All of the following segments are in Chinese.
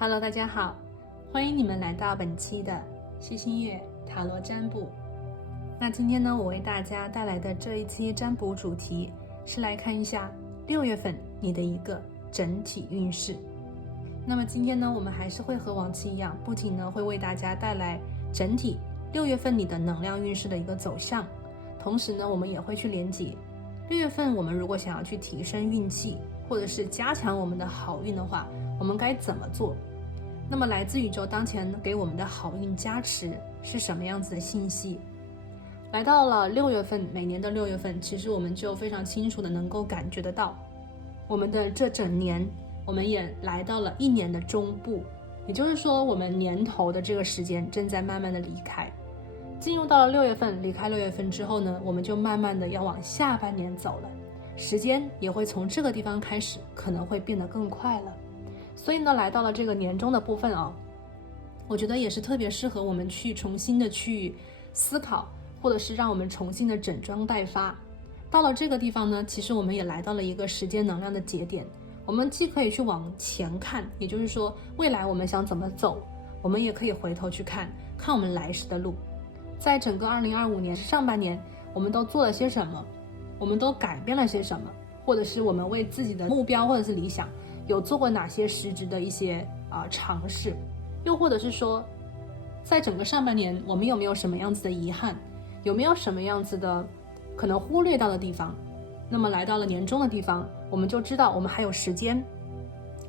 Hello， 大家好，欢迎你们来到本期的西星月塔罗占卜。那今天呢，我为大家带来的这一期占卜主题是来看一下6月份你的一个整体运势。那么今天呢，我们还是会和往期一样，不仅呢会为大家带来整体6月份你的能量运势的一个走向，同时呢，我们也会去连接6月份我们如果想要去提升运气，或者是加强我们的好运的话，我们该怎么做？那么来自宇宙当前给我们的好运加持是什么样子的信息？来到了6月份，每年的6月份，其实我们就非常清楚的能够感觉得到，我们的这整年，我们也来到了1年的中部，也就是说，我们年头的这个时间正在慢慢的离开。进入到了6月份，离开6月份之后呢，我们就慢慢的要往下半年走了，时间也会从这个地方开始，可能会变得更快了。所以呢，来到了这个年终的部分啊，我觉得也是特别适合我们去重新的去思考，或者是让我们重新的整装待发。到了这个地方呢，其实我们也来到了一个时间能量的节点，我们既可以去往前看，也就是说未来我们想怎么走，我们也可以回头去看我们来时的路。在整个2025年上半年，我们都做了些什么，我们都改变了些什么，或者是我们为自己的目标或者是理想有做过哪些实质的一些尝试，又或者是说在整个上半年我们有没有什么样子的遗憾，有没有什么样子的可能忽略到的地方。那么来到了年终的地方，我们就知道我们还有时间，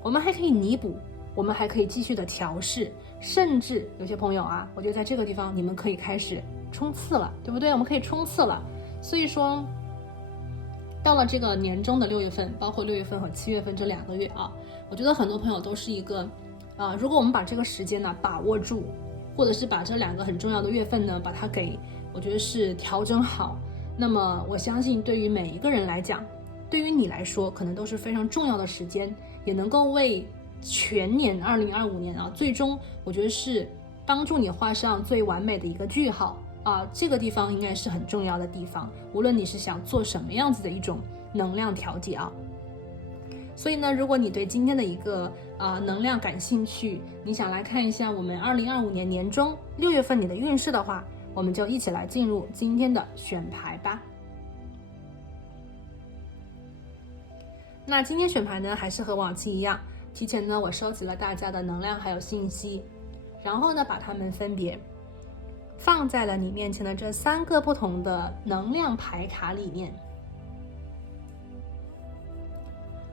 我们还可以弥补，我们还可以继续的调试，甚至有些朋友我觉得在这个地方你们可以开始冲刺了，对不对？我们可以冲刺了。所以说到了这个年终的6月份，包括6月份和7月份这2个月我觉得很多朋友都是一个如果我们把这个时间呢把握住，或者是把这2个很重要的月份呢把它给我觉得是调整好，那么我相信对于每一个人来讲，对于你来说可能都是非常重要的时间，也能够为全年2025年最终我觉得是帮助你画上最完美的一个句号这个地方应该是很重要的地方，无论你是想做什么样子的一种能量调节所以呢，如果你对今天的一个能量感兴趣，你想来看一下我们2025年年中6月份你的运势的话，我们就一起来进入今天的选牌吧。那今天选牌呢，还是和往期一样，提前呢我收集了大家的能量还有信息，然后呢把它们分别放在了你面前的这3个不同的能量牌卡里面。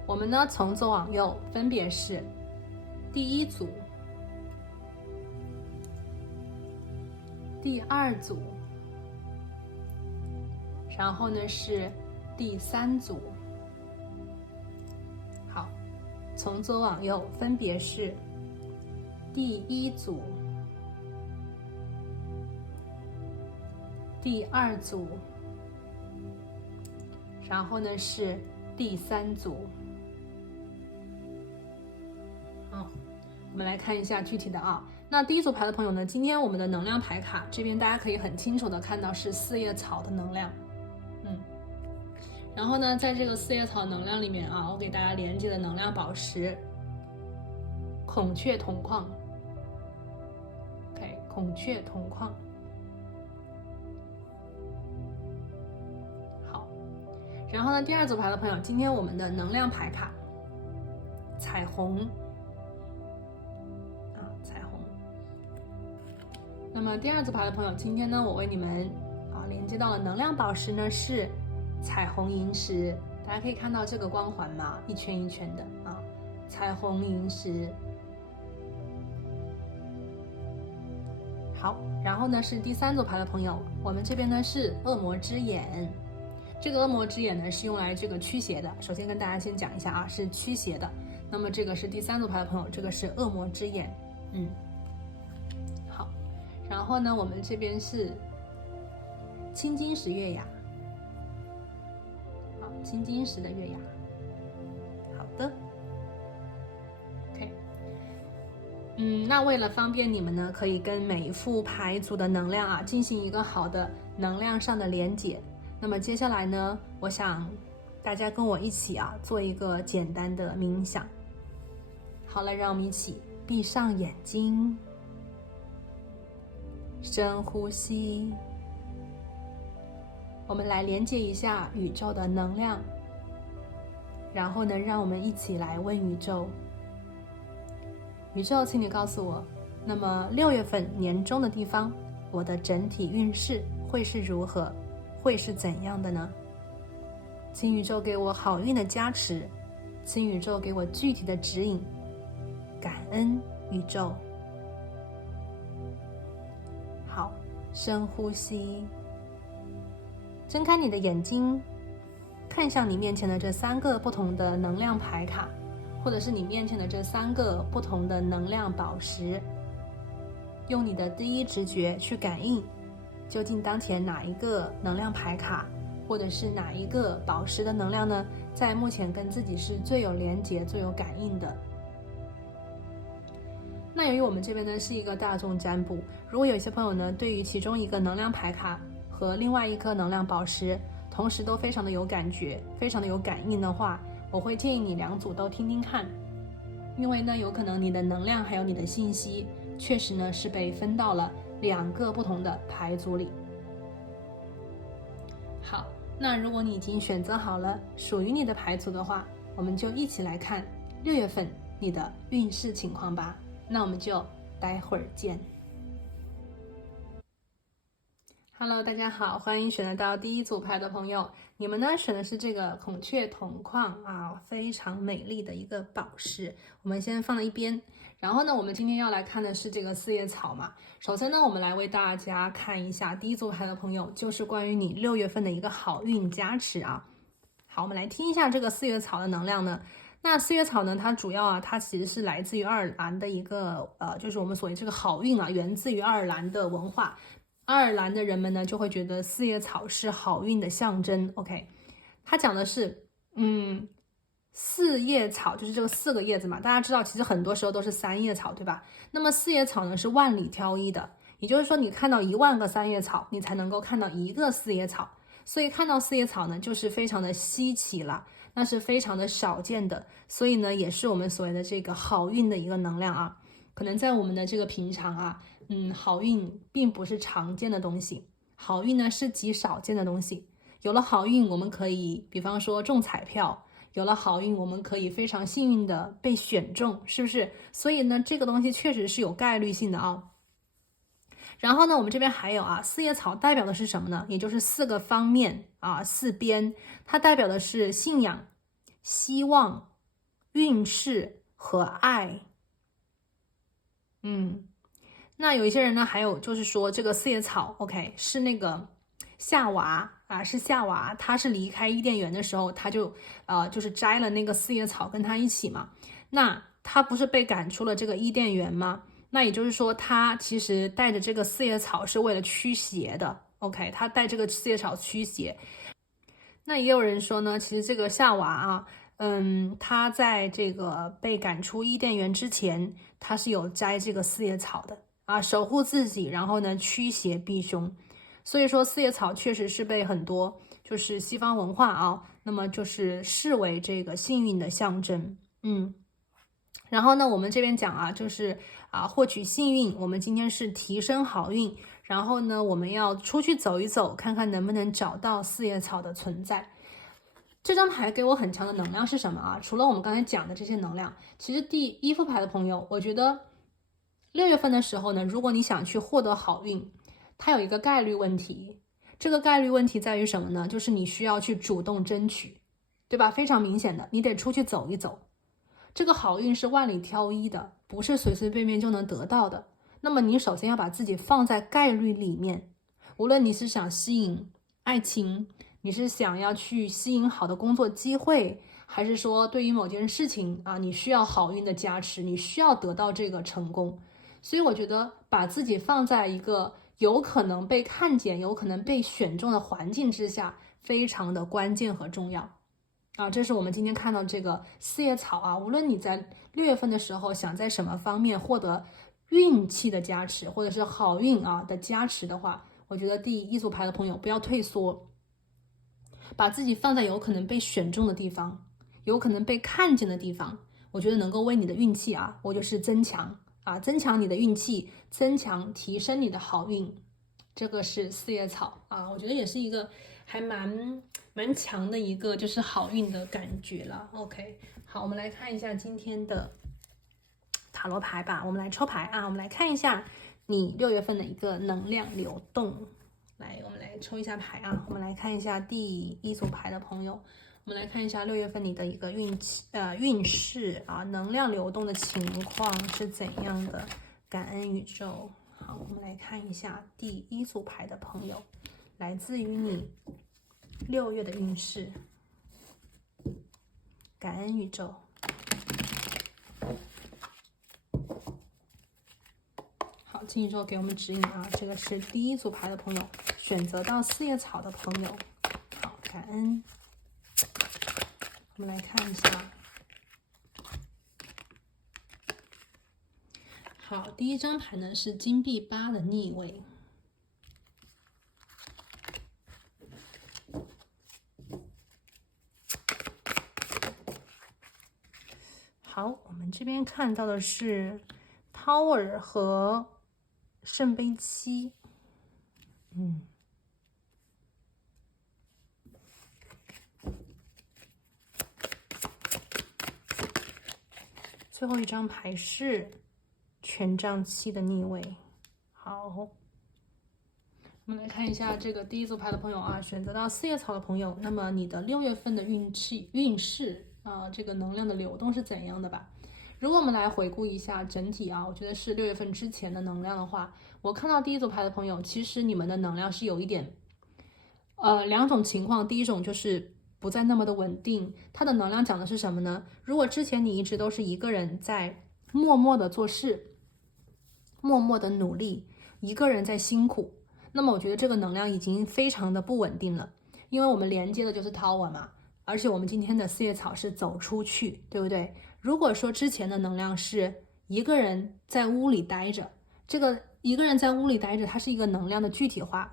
我们呢从左往右分别是第1组、第2组，然后呢是第3组。好，从左往右分别是第1组、第2组，然后呢是第3组。我们来看一下具体的那第1组牌的朋友呢，今天我们的能量牌卡这边大家可以很清楚的看到是4叶草的能量，然后呢在这个4叶草能量里面我给大家连接的能量宝石孔雀铜矿，OK， 孔雀铜矿。好，然后呢第2组牌的朋友，今天我们的能量牌卡彩虹彩虹。那么第2组牌的朋友，今天呢我为你们连接到了能量宝石呢是彩虹萤石，大家可以看到这个光环嘛，一圈一圈的彩虹萤石。好，然后呢是第3组牌的朋友，我们这边呢是恶魔之眼。这个恶魔之眼呢是用来这个驱邪的，首先跟大家先讲一下是驱邪的。那么这个是第3组牌的朋友，这个是恶魔之眼。好，然后呢我们这边是青金石月牙，青金石的月牙。好的 OK， 那为了方便你们呢，可以跟每一副牌组的能量进行一个好的能量上的连结，那么接下来呢，我想大家跟我一起做一个简单的冥想。好了，让我们一起闭上眼睛，深呼吸。我们来连接一下宇宙的能量，然后呢，让我们一起来问宇宙：宇宙，请你告诉我，那么6月份年终的地方，我的整体运势会是如何，会是怎样的呢？请宇宙给我好运的加持，请宇宙给我具体的指引。感恩宇宙。好，深呼吸，睁开你的眼睛，看向你面前的这3个不同的能量牌卡，或者是你面前的这3个不同的能量宝石，用你的第一直觉去感应，究竟当前哪一个能量牌卡，或者是哪一个宝石的能量呢，在目前跟自己是最有连结、最有感应的。那由于我们这边呢是一个大众占卜，如果有些朋友呢对于其中一个能量牌卡和另外一颗能量宝石同时都非常的有感觉，非常的有感应的话，我会建议你2组都听听看，因为呢有可能你的能量还有你的信息确实呢是被分到了2个不同的牌组里。好，那如果你已经选择好了属于你的牌组的话，我们就一起来看6月份你的运势情况吧。那我们就待会儿见。Hello， 大家好，欢迎选择到第1组牌的朋友。你们呢选的是这个孔雀铜矿啊，非常美丽的一个宝石。我们先放在一边。然后呢，我们今天要来看的是这个四叶草嘛。首先呢，我们来为大家看一下第1组牌的朋友，就是关于你6月份的一个好运加持啊。好，我们来听一下这个四叶草的能量呢。那四叶草呢，它主要它其实是来自于爱尔兰的一个就是我们所谓这个好运源自于爱尔兰的文化。爱尔兰的人们呢就会觉得四叶草是好运的象征。OK， 它讲的是四叶草就是这个4个叶子嘛，大家知道其实很多时候都是3叶草，对吧？那么四叶草呢是万里挑一的，也就是说你看到10000个3叶草，你才能够看到1个四叶草，所以看到四叶草呢就是非常的稀奇了，那是非常的少见的，所以呢也是我们所谓的这个好运的一个能量啊。可能在我们的这个平常啊，好运并不是常见的东西，好运呢是极少见的东西。有了好运，我们可以比方说中彩票，有了好运，我们可以非常幸运的被选中，是不是？所以呢，这个东西确实是有概率性的啊。然后呢，我们这边还有四叶草代表的是什么呢？也就是4个方面4边，它代表的是信仰、希望、运势和爱。那有一些人呢，还有就是说这个四叶草 OK 是那个夏娃是夏娃，他是离开伊甸园的时候，他就就是摘了那个四叶草跟他一起嘛。那他不是被赶出了这个伊甸园吗？那也就是说他其实带着这个四叶草是为了驱邪的。OK， 他带这个四叶草驱邪。那也有人说呢，其实这个夏娃他在这个被赶出伊甸园之前，他是有摘这个四叶草的守护自己，然后呢驱邪避凶。所以说四叶草确实是被很多就是西方文化那么就是视为这个幸运的象征。然后呢我们这边讲就是获取幸运，我们今天是提升好运，然后呢我们要出去走一走，看看能不能找到四叶草的存在。这张牌给我很强的能量是什么除了我们刚才讲的这些能量，其实第1副牌的朋友，我觉得6月份的时候呢，如果你想去获得好运，它有一个概率问题。这个概率问题在于什么呢？就是你需要去主动争取，对吧？非常明显的，你得出去走一走。这个好运是万里挑一的，不是随随便便就能得到的。那么你首先要把自己放在概率里面，无论你是想吸引爱情，你是想要去吸引好的工作机会，还是说对于某件事情你需要好运的加持，你需要得到这个成功。所以我觉得把自己放在一个有可能被看见、有可能被选中的环境之下，非常的关键和重要这是我们今天看到这个四叶草无论你在6月份的时候想在什么方面获得运气的加持，或者是好运的加持的话，我觉得第1组牌的朋友不要退缩，把自己放在有可能被选中的地方，有可能被看见的地方。我觉得能够为你的运气啊，我就是增强啊，增强你的运气，提升你的好运。这个是四叶草啊，我觉得也是一个还蛮强的一个就是好运的感觉了。OK， 好，我们来看一下今天的塔罗牌吧，我们来抽牌啊，我们来看一下你6月份的一个能量流动。来，我们来抽一下牌啊，我们来看一下第一组牌的朋友。我们来看一下6月份你的一个运势啊，能量流动的情况是怎样的？感恩宇宙。好，我们来看一下第一组牌的朋友，来自于你6月的运势。感恩宇宙。好，请宇宙给我们指引啊，这个是第一组牌的朋友，选择到四叶草的朋友。好，感恩。我们来看一下，好，第一张牌呢是金币8的逆位。好，我们这边看到的是 Tower 和圣杯7。最后一张牌是权杖7的逆位。好，我们来看一下这个第一组牌的朋友啊，选择到四叶草的朋友，那么你的6月份的运势啊，这个能量的流动是怎样的吧？如果我们来回顾一下整体啊，我觉得是6月份之前的能量的话，我看到第一组牌的朋友，其实你们的能量是有一点，两种情况，第一种就是不再那么的稳定，它的能量讲的是什么呢？如果之前你一直都是一个人在默默的做事，默默的努力，一个人在辛苦，那么我觉得这个能量已经非常的不稳定了，因为我们连接的就是 Tower 嘛，而且我们今天的四叶草是走出去，对不对？如果说之前的能量是一个人在屋里待着，这个一个人在屋里待着，它是一个能量的具体化。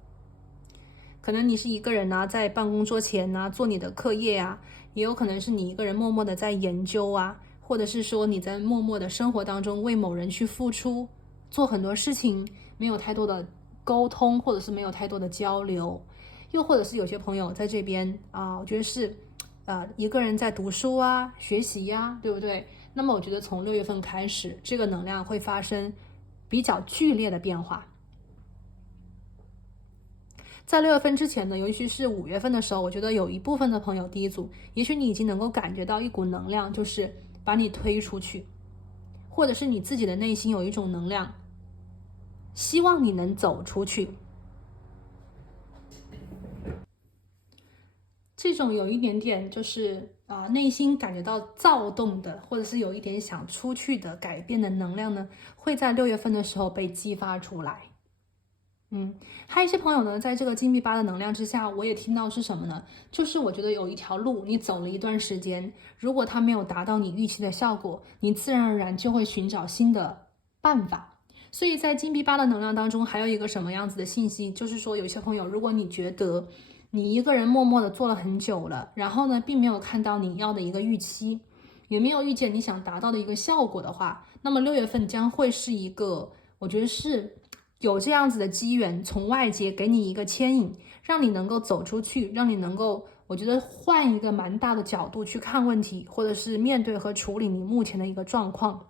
可能你是一个人呢，在办公桌前呢做你的课业啊，也有可能是你一个人默默的在研究啊，或者是说你在默默的生活当中为某人去付出，做很多事情没有太多的沟通，或者是没有太多的交流，又或者是有些朋友在这边啊，我觉得是一个人在读书啊、学习呀，对不对？那么我觉得从6月份开始，这个能量会发生比较剧烈的变化。在6月份之前呢，尤其是5月份的时候，我觉得有一部分的朋友第一组，也许你已经能够感觉到一股能量，就是把你推出去，或者是你自己的内心有一种能量，希望你能走出去。这种有一点点就是内心感觉到躁动的，或者是有一点想出去的改变的能量呢，会在6月份的时候被激发出来。还有一些朋友呢，在这个金币8的能量之下，我也听到是什么呢？就是我觉得有一条路，你走了一段时间，如果它没有达到你预期的效果，你自然而然就会寻找新的办法。所以在金币8的能量当中，还有一个什么样子的信息，就是说有些朋友，如果你觉得你一个人默默的做了很久了，然后呢，并没有看到你要的一个预期，也没有遇见你想达到的一个效果的话，那么6月份将会是一个，我觉得是有这样子的机缘，从外界给你一个牵引，让你能够走出去，让你能够，我觉得换一个蛮大的角度去看问题，或者是面对和处理你目前的一个状况。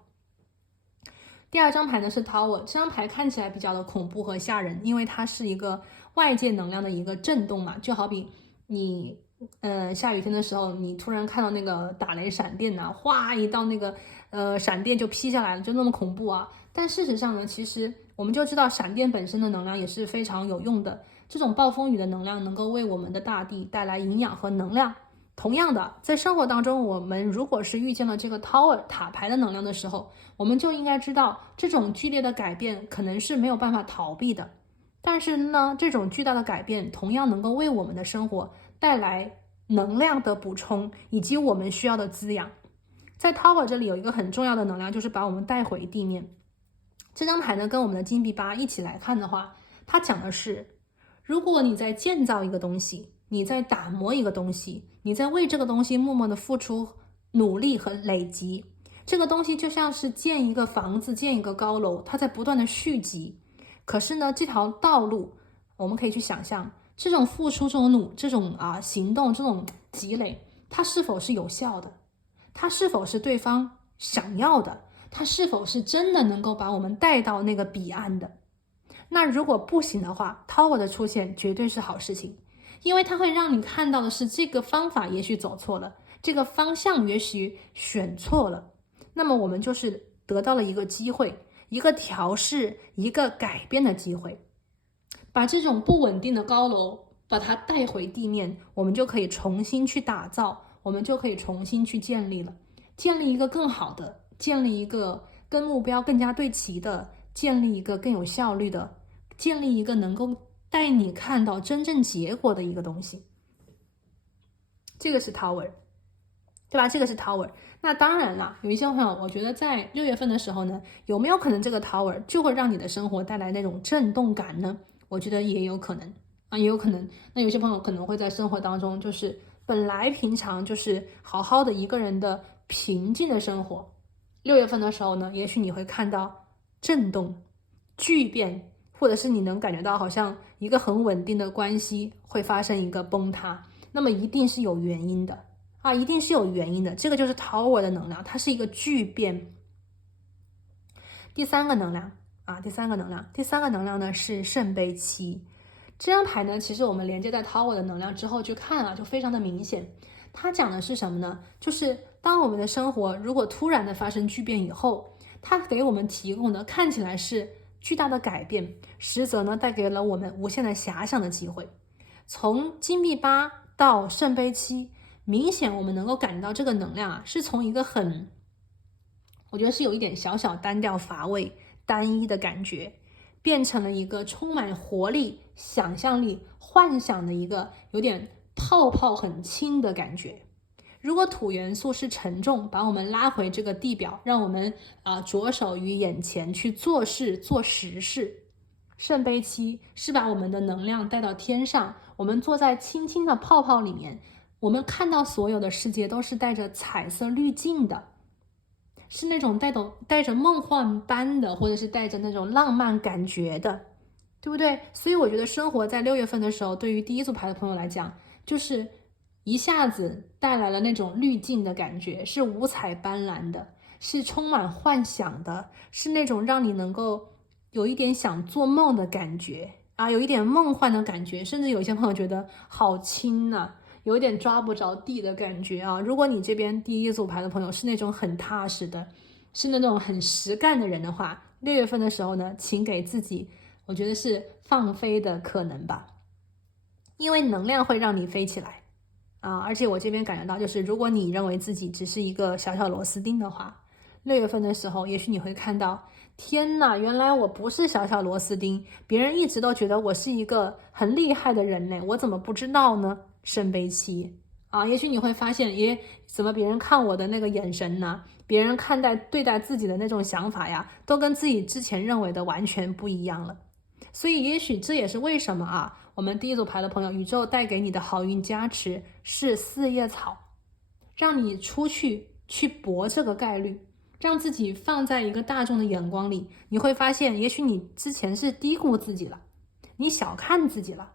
第二张牌呢是 Tower， 这张牌看起来比较的恐怖和吓人，因为它是一个外界能量的一个震动嘛，就好比你下雨天的时候，你突然看到那个打雷闪电呐，哗一道那个闪电就劈下来了，就那么恐怖啊。但事实上呢，其实我们就知道闪电本身的能量也是非常有用的，这种暴风雨的能量能够为我们的大地带来营养和能量。同样的，在生活当中，我们如果是遇见了这个 Tower 塔牌的能量的时候，我们就应该知道这种剧烈的改变可能是没有办法逃避的，但是呢，这种巨大的改变同样能够为我们的生活带来能量的补充以及我们需要的滋养。在 Tower 这里有一个很重要的能量，就是把我们带回地面。这张牌呢，跟我们的金币8一起来看的话，它讲的是，如果你在建造一个东西，你在打磨一个东西，你在为这个东西默默的付出努力和累积，这个东西就像是建一个房子，建一个高楼，它在不断的续集。可是呢，这条道路我们可以去想象，这种付出、这种行动、这种积累，它是否是有效的？它是否是对方想要的？它是否是真的能够把我们带到那个彼岸的？那如果不行的话， Tower 的出现绝对是好事情，因为它会让你看到的是这个方法也许走错了，这个方向也许选错了，那么我们就是得到了一个机会，一个调试，一个改变的机会，把这种不稳定的高楼把它带回地面，我们就可以重新去打造，我们就可以重新去建立了，建立一个更好的，建立一个跟目标更加对齐的，建立一个更有效率的，建立一个能够带你看到真正结果的一个东西。这个是 Tower， 对吧？这个是 Tower。 那当然了，有一些朋友我觉得在6月份的时候呢，有没有可能这个 Tower 就会让你的生活带来那种震动感呢？我觉得也有可能也有可能。那有些朋友可能会在生活当中，就是本来平常就是好好的一个人的平静的生活，6月份的时候呢，也许你会看到震动、巨变，或者是你能感觉到好像一个很稳定的关系会发生一个崩塌，那么一定是有原因的一定是有原因的。这个就是 Tower 的能量，它是一个巨变。第三个能量呢是圣杯七。这张牌呢，其实我们连接在 Tower 的能量之后去看就非常的明显。它讲的是什么呢？就是当我们的生活如果突然的发生巨变以后，它给我们提供的看起来是巨大的改变，实则呢带给了我们无限的遐想的机会。从金币8到圣杯7，明显我们能够感觉到这个能量是从一个我觉得是有一点小小单调乏味单一的感觉，变成了一个充满活力、想象力、幻想的一个有点泡泡很轻的感觉。如果土元素是沉重，把我们拉回这个地表，让我们着手于眼前去做事做实事。圣杯7是把我们的能量带到天上，我们坐在轻轻的泡泡里面，我们看到所有的世界都是带着彩色滤镜的，是那种带着梦幻般的，或者是带着那种浪漫感觉的，对不对？所以我觉得生活在6月份的时候，对于第一组牌的朋友来讲，就是一下子带来了那种滤镜的感觉，是五彩斑斓的，是充满幻想的，是那种让你能够有一点想做梦的感觉有一点梦幻的感觉，甚至有些朋友觉得好轻有点抓不着地的感觉如果你这边第一组牌的朋友是那种很踏实的，是那种很实干的人的话，6月份的时候呢，请给自己我觉得是放飞的可能吧，因为能量会让你飞起来而且我这边感觉到，就是如果你认为自己只是一个小小螺丝钉的话，6月份的时候也许你会看到，天哪，原来我不是小小螺丝钉，别人一直都觉得我是一个很厉害的人呢，我怎么不知道呢？圣杯7也许你会发现，怎么别人看我的那个眼神呢？别人对待自己的那种想法呀，都跟自己之前认为的完全不一样了。所以也许这也是为什么我们第一组牌的朋友，宇宙带给你的好运加持是4叶草，让你出去搏这个概率，让自己放在一个大众的眼光里，你会发现也许你之前是低估自己了，你小看自己了，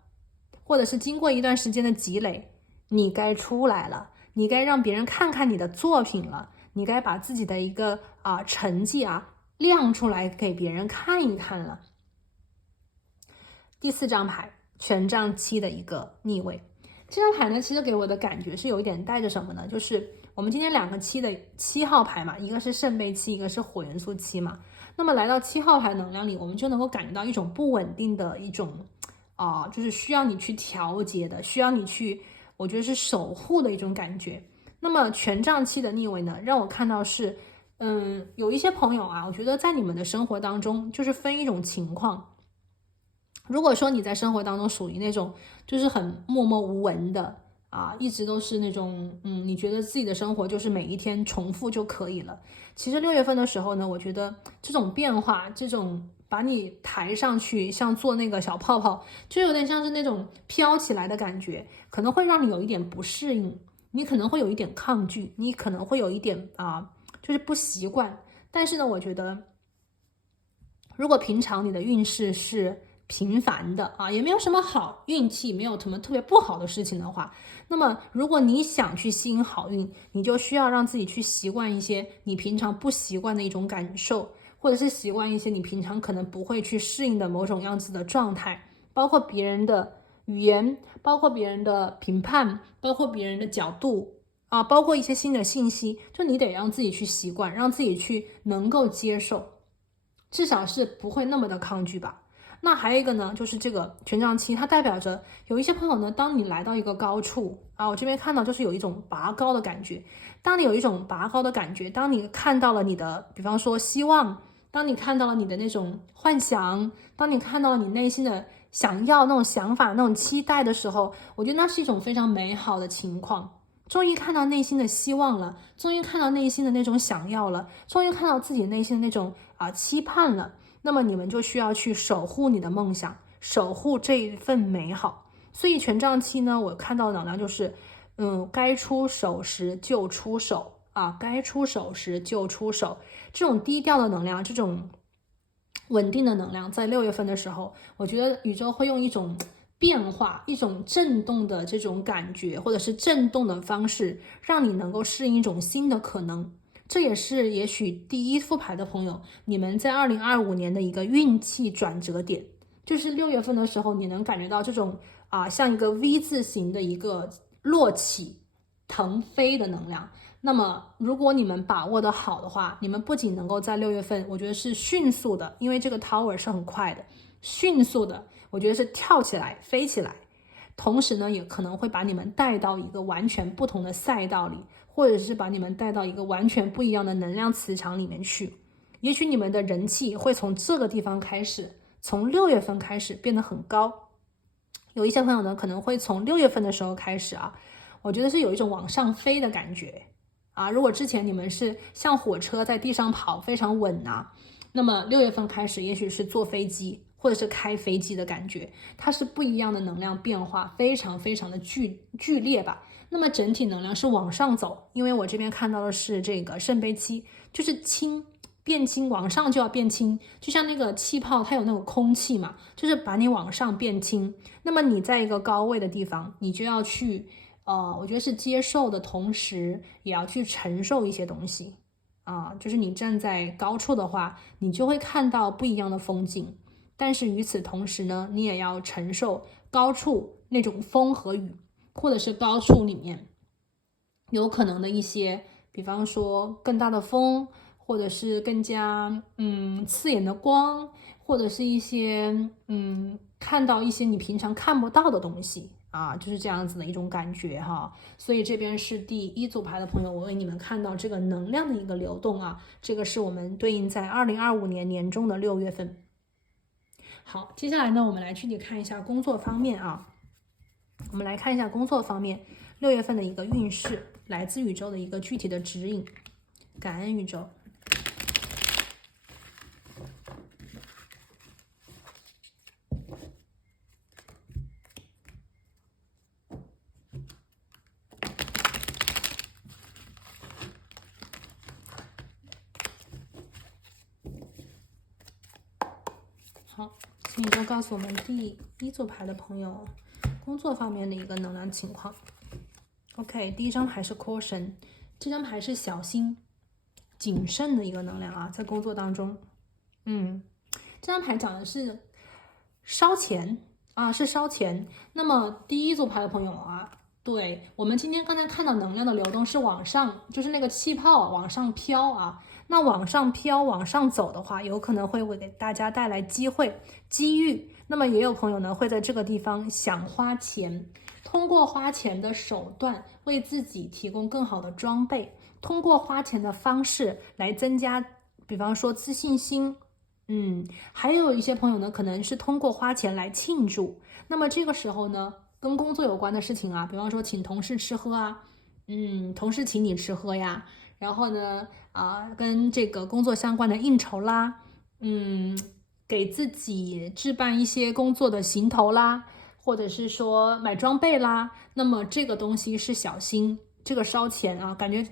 或者是经过一段时间的积累，你该出来了，你该让别人看看你的作品了，你该把自己的一个成绩亮出来给别人看一看了。第4张牌，权杖7的一个逆位。这张牌呢，其实给我的感觉是有一点带着什么呢？就是我们今天2个7的7号牌嘛，一个是圣杯7，一个是火元素7嘛。那么来到7号牌能量里，我们就能够感觉到一种不稳定的一种就是需要你去调节的，需要你去我觉得是守护的一种感觉。那么权杖7的逆位呢，让我看到是有一些朋友我觉得在你们的生活当中就是分一种情况。如果说你在生活当中属于那种就是很默默无闻的一直都是那种你觉得自己的生活就是每一天重复就可以了，其实6月份的时候呢，我觉得这种变化，这种把你抬上去像做那个小泡泡，就有点像是那种飘起来的感觉，可能会让你有一点不适应，你可能会有一点抗拒，你可能会有一点就是不习惯。但是呢，我觉得如果平常你的运势是平凡的啊，也没有什么好运气，没有什么特别不好的事情的话，那么如果你想去吸引好运，你就需要让自己去习惯一些你平常不习惯的一种感受，或者是习惯一些你平常可能不会去适应的某种样子的状态，包括别人的语言，包括别人的评判，包括别人的角度啊，包括一些新的信息，就你得让自己去习惯，让自己去能够接受，至少是不会那么的抗拒吧。那还有一个呢，就是这个权杖七，它代表着有一些朋友呢，当你来到一个高处啊，我这边看到就是有一种拔高的感觉。当你有一种拔高的感觉，当你看到了你的，比方说希望，当你看到了你的那种幻想，当你看到了你内心的想要那种想法、那种期待的时候，我觉得那是一种非常美好的情况。终于看到内心的希望了，终于看到内心的那种想要了，终于看到自己内心的那种期盼了。那么你们就需要去守护你的梦想，守护这一份美好。所以权杖七呢，我看到的能量就是，该出手时就出手啊，该出手时就出手。这种低调的能量，这种稳定的能量，在6月份的时候，我觉得宇宙会用一种变化，一种震动的这种感觉，或者是震动的方式，让你能够适应一种新的可能。这也是也许第一副牌的朋友，你们在2025年的一个运气转折点，就是6月份的时候，你能感觉到这种像一个 V 字形的一个落起腾飞的能量。那么如果你们把握的好的话，你们不仅能够在6月份，我觉得是迅速的，因为这个 Tower 是很快的，迅速的，我觉得是跳起来飞起来，同时呢，也可能会把你们带到一个完全不同的赛道里，或者是把你们带到一个完全不一样的能量磁场里面去。也许你们的人气会从这个地方开始，从6月份开始变得很高。有一些朋友呢，可能会从6月份的时候开始我觉得是有一种往上飞的感觉如果之前你们是像火车在地上跑非常稳那么6月份开始也许是坐飞机或者是开飞机的感觉，它是不一样的能量变化，非常非常的剧烈吧。那么整体能量是往上走，因为我这边看到的是这个圣杯七，就是轻，变轻，往上就要变轻，就像那个气泡它有那种空气嘛，就是把你往上变轻。那么你在一个高位的地方，你就要去我觉得是接受的同时也要去承受一些东西就是你站在高处的话，你就会看到不一样的风景，但是与此同时呢，你也要承受高处那种风和雨，或者是高处里面有可能的一些，比方说更大的风，或者是更加刺眼的光，或者是一些看到一些你平常看不到的东西就是这样子的一种感觉所以这边是第一组牌的朋友，我为你们看到这个能量的一个流动这个是我们对应在2025年年中的6月份。好，接下来呢，我们来具体看一下工作方面我们来看一下工作方面6月份的一个运势，来自宇宙的一个具体的指引。感恩宇宙。好，请宇宙告诉我们第一组牌的朋友工作方面的一个能量情况。OK， 第一张牌是 Caution， 这张牌是小心谨慎的一个能量在工作当中。这张牌讲的是烧钱是烧钱。那么第一组牌的朋友对，我们今天刚才看到能量的流动是往上，就是那个气泡往上飘那往上飘往上走的话，有可能会给大家带来机会机遇。那么也有朋友呢会在这个地方想花钱，通过花钱的手段为自己提供更好的装备，通过花钱的方式来增加比方说自信心。还有一些朋友呢可能是通过花钱来庆祝。那么这个时候呢跟工作有关的事情比方说请同事吃喝同事请你吃喝呀，然后呢跟这个工作相关的应酬啦，给自己置办一些工作的行头啦，或者是说买装备啦，那么这个东西是小心这个烧钱啊，感觉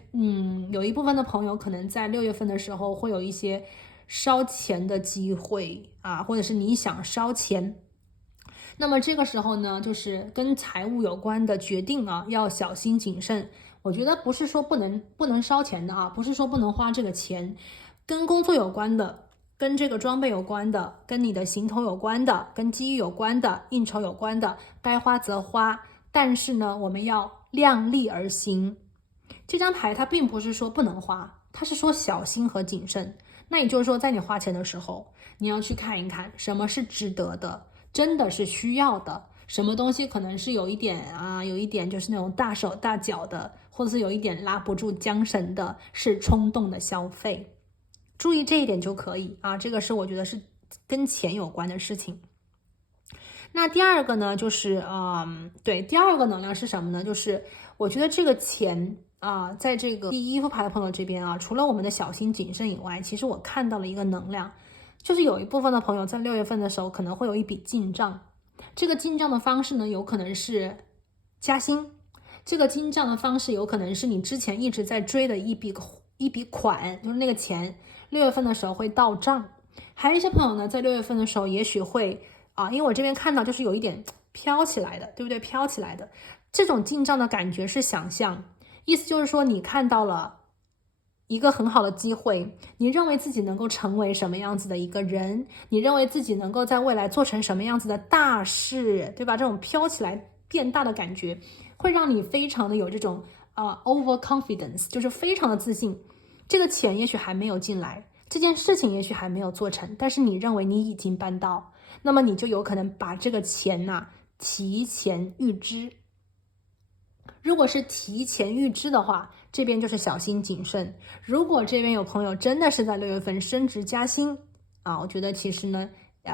有一部分的朋友可能在6月份的时候会有一些烧钱的机会啊，或者是你想烧钱。那么这个时候呢，就是跟财务有关的决定啊，要小心谨慎。我觉得不是说不能烧钱的啊，不是说不能花这个钱，跟工作有关的，跟这个装备有关的，跟你的行头有关的，跟机遇有关的，应酬有关的，该花则花。但是呢，我们要量力而行。这张牌它并不是说不能花，它是说小心和谨慎。那也就是说，在你花钱的时候，你要去看一看什么是值得的，真的是需要的，什么东西可能是有一点就是那种大手大脚的，或者是有一点拉不住缰绳的，是冲动的消费。注意这一点就可以啊，这个是我觉得是跟钱有关的事情。那第二个呢，就是第二个能量是什么呢？就是我觉得这个钱啊，在这个第一副牌的朋友这边啊，除了我们的小心谨慎以外，其实我看到了一个能量，就是有一部分的朋友在6月份的时候可能会有一笔进账，这个进账的方式呢，有可能是加薪，这个进账的方式有可能是你之前一直在追的一笔款，就是那个钱6月份的时候会到账。还有一些朋友呢，在6月份的时候也许会因为我这边看到就是有一点飘起来的，对不对？飘起来的这种进账的感觉是想象，意思就是说你看到了一个很好的机会，你认为自己能够成为什么样子的一个人，你认为自己能够在未来做成什么样子的大事，对吧？这种飘起来变大的感觉，会让你非常的有这种overconfidence， 就是非常的自信。这个钱也许还没有进来，这件事情也许还没有做成，但是你认为你已经办到，那么你就有可能把这个钱提前预支。如果是提前预支的话，这边就是小心谨慎。如果这边有朋友真的是在6月份升职加薪我觉得其实呢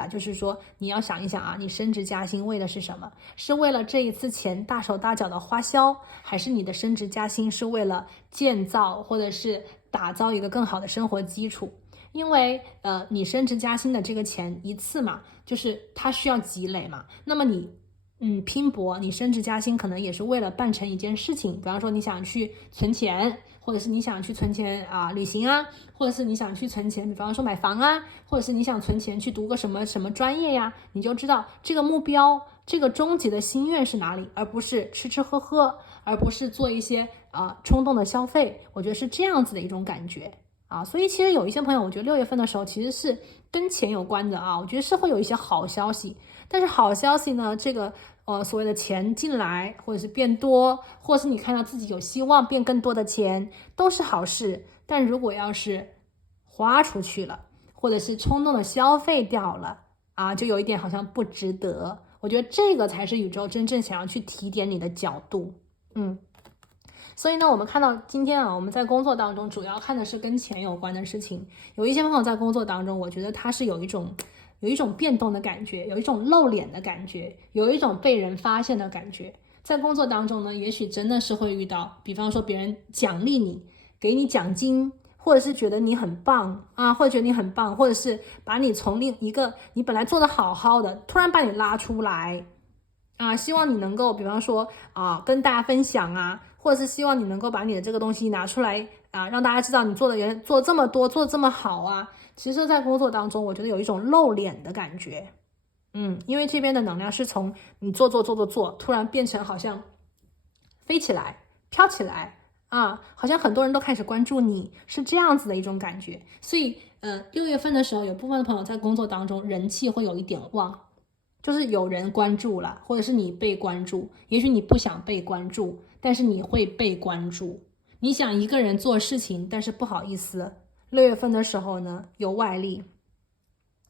就是说你要想一想你升职加薪为的是什么？是为了这一次钱大手大脚的花销，还是你的升职加薪是为了建造或者是打造一个更好的生活基础？因为你升职加薪的这个钱一次嘛，就是它需要积累嘛，那么你拼搏，你升职加薪可能也是为了办成一件事情，比方说你想去存钱，或者是你想去存钱旅行或者是你想去存钱，比方说买房或者是你想存钱去读个什么什么专业呀，你就知道这个目标，这个终极的心愿是哪里，而不是吃吃喝喝，而不是做一些冲动的消费。我觉得是这样子的一种感觉所以其实有一些朋友，我觉得6月份的时候其实是跟钱有关的我觉得是会有一些好消息。但是好消息呢，这个所谓的钱进来，或者是变多，或者是你看到自己有希望变更多的钱，都是好事。但如果要是花出去了，或者是冲动的消费掉了就有一点好像不值得。我觉得这个才是宇宙真正想要去提点你的角度。所以呢，我们看到今天我们在工作当中主要看的是跟钱有关的事情。有一些朋友在工作当中，我觉得他是有一种变动的感觉，有一种露脸的感觉，有一种被人发现的感觉。在工作当中呢，也许真的是会遇到，比方说别人奖励你，给你奖金，或者是觉得你很棒或者觉得你很棒，或者是把你从另一个你本来做的好好的，突然把你拉出来希望你能够比方说跟大家分享或者是希望你能够把你的这个东西拿出来让大家知道你做这么多，做这么好其实在工作当中我觉得有一种露脸的感觉因为这边的能量是从你做突然变成好像飞起来飘起来好像很多人都开始关注你，是这样子的一种感觉。所以6月份的时候，有部分的朋友在工作当中人气会有一点旺，就是有人关注了，或者是你被关注，也许你不想被关注，但是你会被关注。你想一个人做事情，但是不好意思，6月份的时候呢，有外力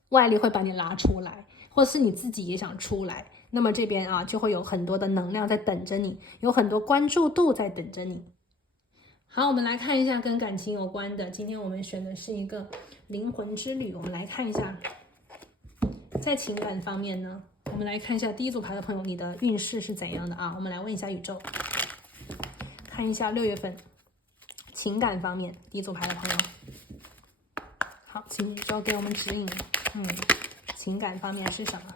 会把你拉出来，或者是你自己也想出来，那么这边就会有很多的能量在等着你，有很多关注度在等着你。好，我们来看一下跟感情有关的，今天我们选的是一个灵魂之旅，我们来看一下在情感方面呢，我们来看一下第一组牌的朋友，你的运势是怎样的我们来问一下宇宙，看一下6月份情感方面第一组牌的朋友。好，请宇宙给我们指引情感方面是什么？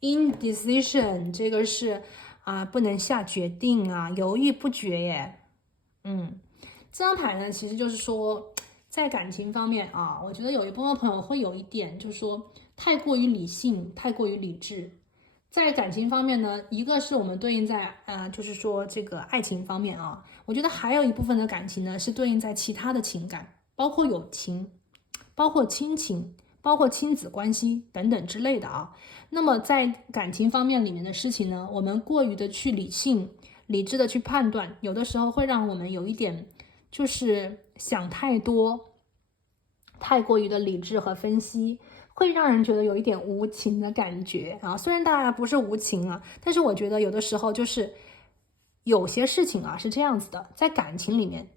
Indecision 这个是啊，不能下决定啊，犹豫不决耶。这张牌呢，其实就是说，在感情方面啊，我觉得有一部分朋友会有一点，就是说太过于理性，太过于理智。在感情方面呢，一个是我们对应在就是说这个爱情方面啊，我觉得还有一部分的感情呢，是对应在其他的情感，包括友情，包括亲情，包括亲子关系等等之类的啊。那么在感情方面里面的事情呢，我们过于的去理智的去判断，有的时候会让我们有一点就是想太多，太过于的理智和分析，会让人觉得有一点无情的感觉啊。虽然大家不是无情啊，但是我觉得有的时候就是有些事情啊是这样子的，在感情里面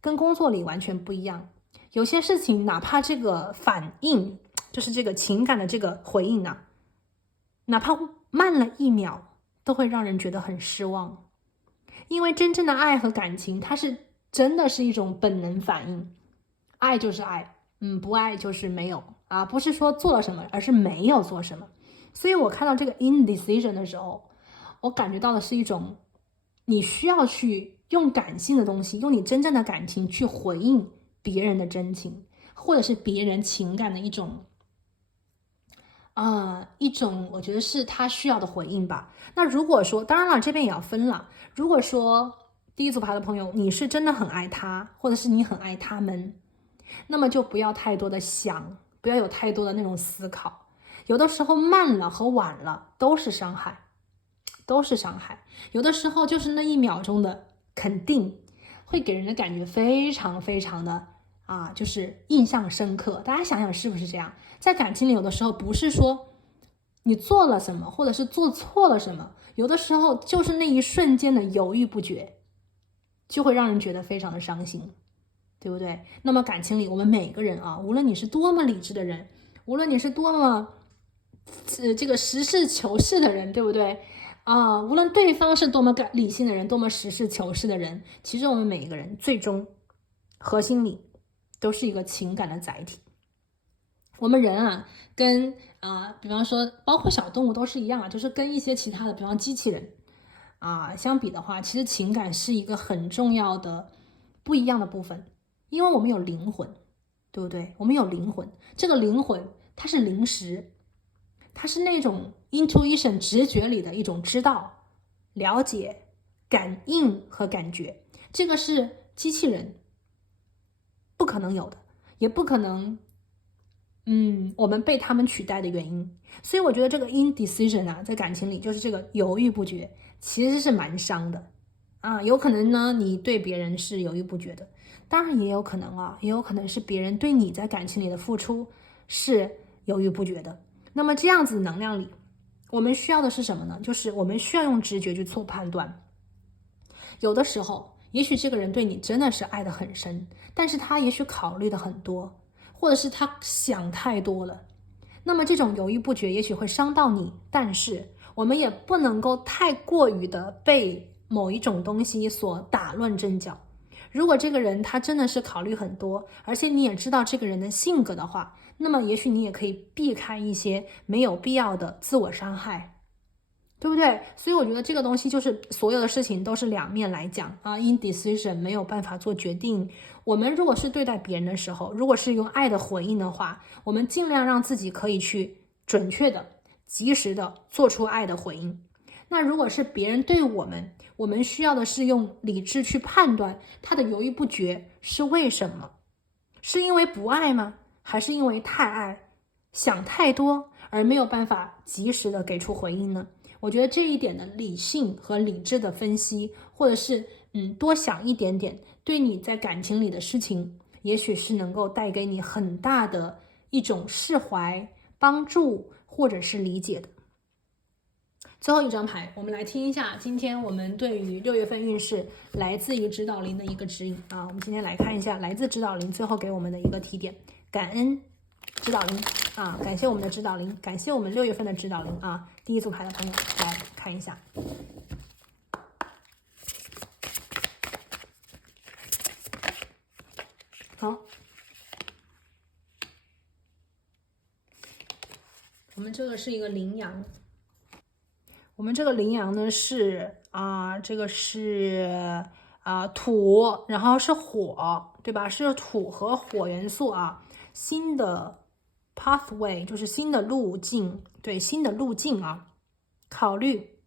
跟工作里完全不一样。有些事情哪怕这个反应，就是这个情感的这个回应啊，哪怕慢了1秒，都会让人觉得很失望。因为真正的爱和感情，它是真的是一种本能反应，爱就是爱，不爱就是没有啊，不是说做了什么，而是没有做什么。所以我看到这个 indecision 的时候，我感觉到的是一种，你需要去用感性的东西，用你真正的感情去回应别人的真情，或者是别人情感的一种我觉得是他需要的回应吧。那如果说，当然了，这边也要分了。如果说第一组牌的朋友，你是真的很爱他，或者是你很爱他们，那么就不要太多的想，不要有太多的那种思考。有的时候慢了和晚了都是伤害，都是伤害。有的时候就是那1秒钟的肯定，会给人的感觉非常非常的就是印象深刻。大家想想是不是这样？在感情里，有的时候不是说你做了什么，或者是做错了什么，有的时候就是那一瞬间的犹豫不决，就会让人觉得非常的伤心，对不对？那么感情里，我们每个人无论你是多么理智的人，无论你是多么这个实事求是的人，对不对？无论对方是多么理性的人，多么实事求是的人，其实我们每一个人最终核心里都是一个情感的载体。我们人跟比方说包括小动物都是一样就是跟一些其他的，比方机器人相比的话，其实情感是一个很重要的不一样的部分，因为我们有灵魂，对不对？我们有灵魂，这个灵魂它是灵识，它是那种 intuition 直觉里的一种知道、了解、感应和感觉，这个是机器人不可能有的，也不可能我们被他们取代的原因。所以我觉得这个 indecision在感情里就是这个犹豫不决，其实是蛮伤的有可能呢你对别人是犹豫不决的，当然也有可能也有可能是别人对你在感情里的付出是犹豫不决的。那么这样子能量里，我们需要的是什么呢？就是我们需要用直觉去做判断。有的时候也许这个人对你真的是爱得很深，但是他也许考虑的很多，或者是他想太多了，那么这种犹豫不决也许会伤到你。但是我们也不能够太过于的被某一种东西所打乱阵脚。如果这个人他真的是考虑很多，而且你也知道这个人的性格的话，那么也许你也可以避开一些没有必要的自我伤害，对不对？所以我觉得这个东西就是所有的事情都是两面来讲indecision 没有办法做决定。我们如果是对待别人的时候，如果是用爱的回应的话，我们尽量让自己可以去准确的、及时的做出爱的回应。那如果是别人对我们，我们需要的是用理智去判断他的犹豫不决是为什么，是因为不爱吗？还是因为太爱，想太多而没有办法及时的给出回应呢？我觉得这一点的理性和理智的分析，或者是多想一点点，对你在感情里的事情，也许是能够带给你很大的一种释怀、帮助或者是理解的。最后一张牌，我们来听一下今天我们对于6月份运势来自于指导灵的一个指引我们今天来看一下来自指导灵最后给我们的一个提点。感恩指导灵感谢我们的指导灵，感谢我们6月份的指导灵第一组牌的朋友来看一下。好，我们这个是一个羚羊，我们这个羚羊呢是这个是土，然后是火，对吧？是土和火元素啊。新的 pathway 就是新的路径，对，新的路径啊。考虑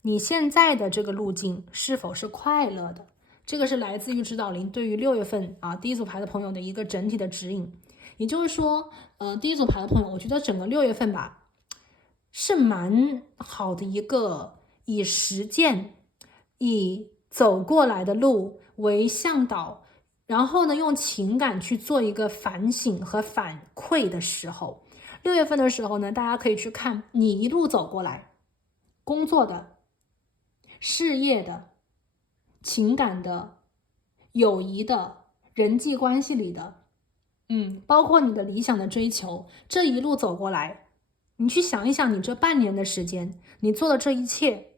你现在的这个路径是否是快乐的。这个是来自于指导灵对于6月份第一组牌的朋友的一个整体的指引。也就是说，第一组牌的朋友，我觉得整个6月份吧，是蛮好的一个以实践、以走过来的路为向导，然后呢，用情感去做一个反省和反馈的时候。6月份的时候呢，大家可以去看你一路走过来，工作的、事业的、情感的、友谊的、人际关系里的。包括你的理想的追求，这一路走过来，你去想一想，你这半年的时间，你做的这一切，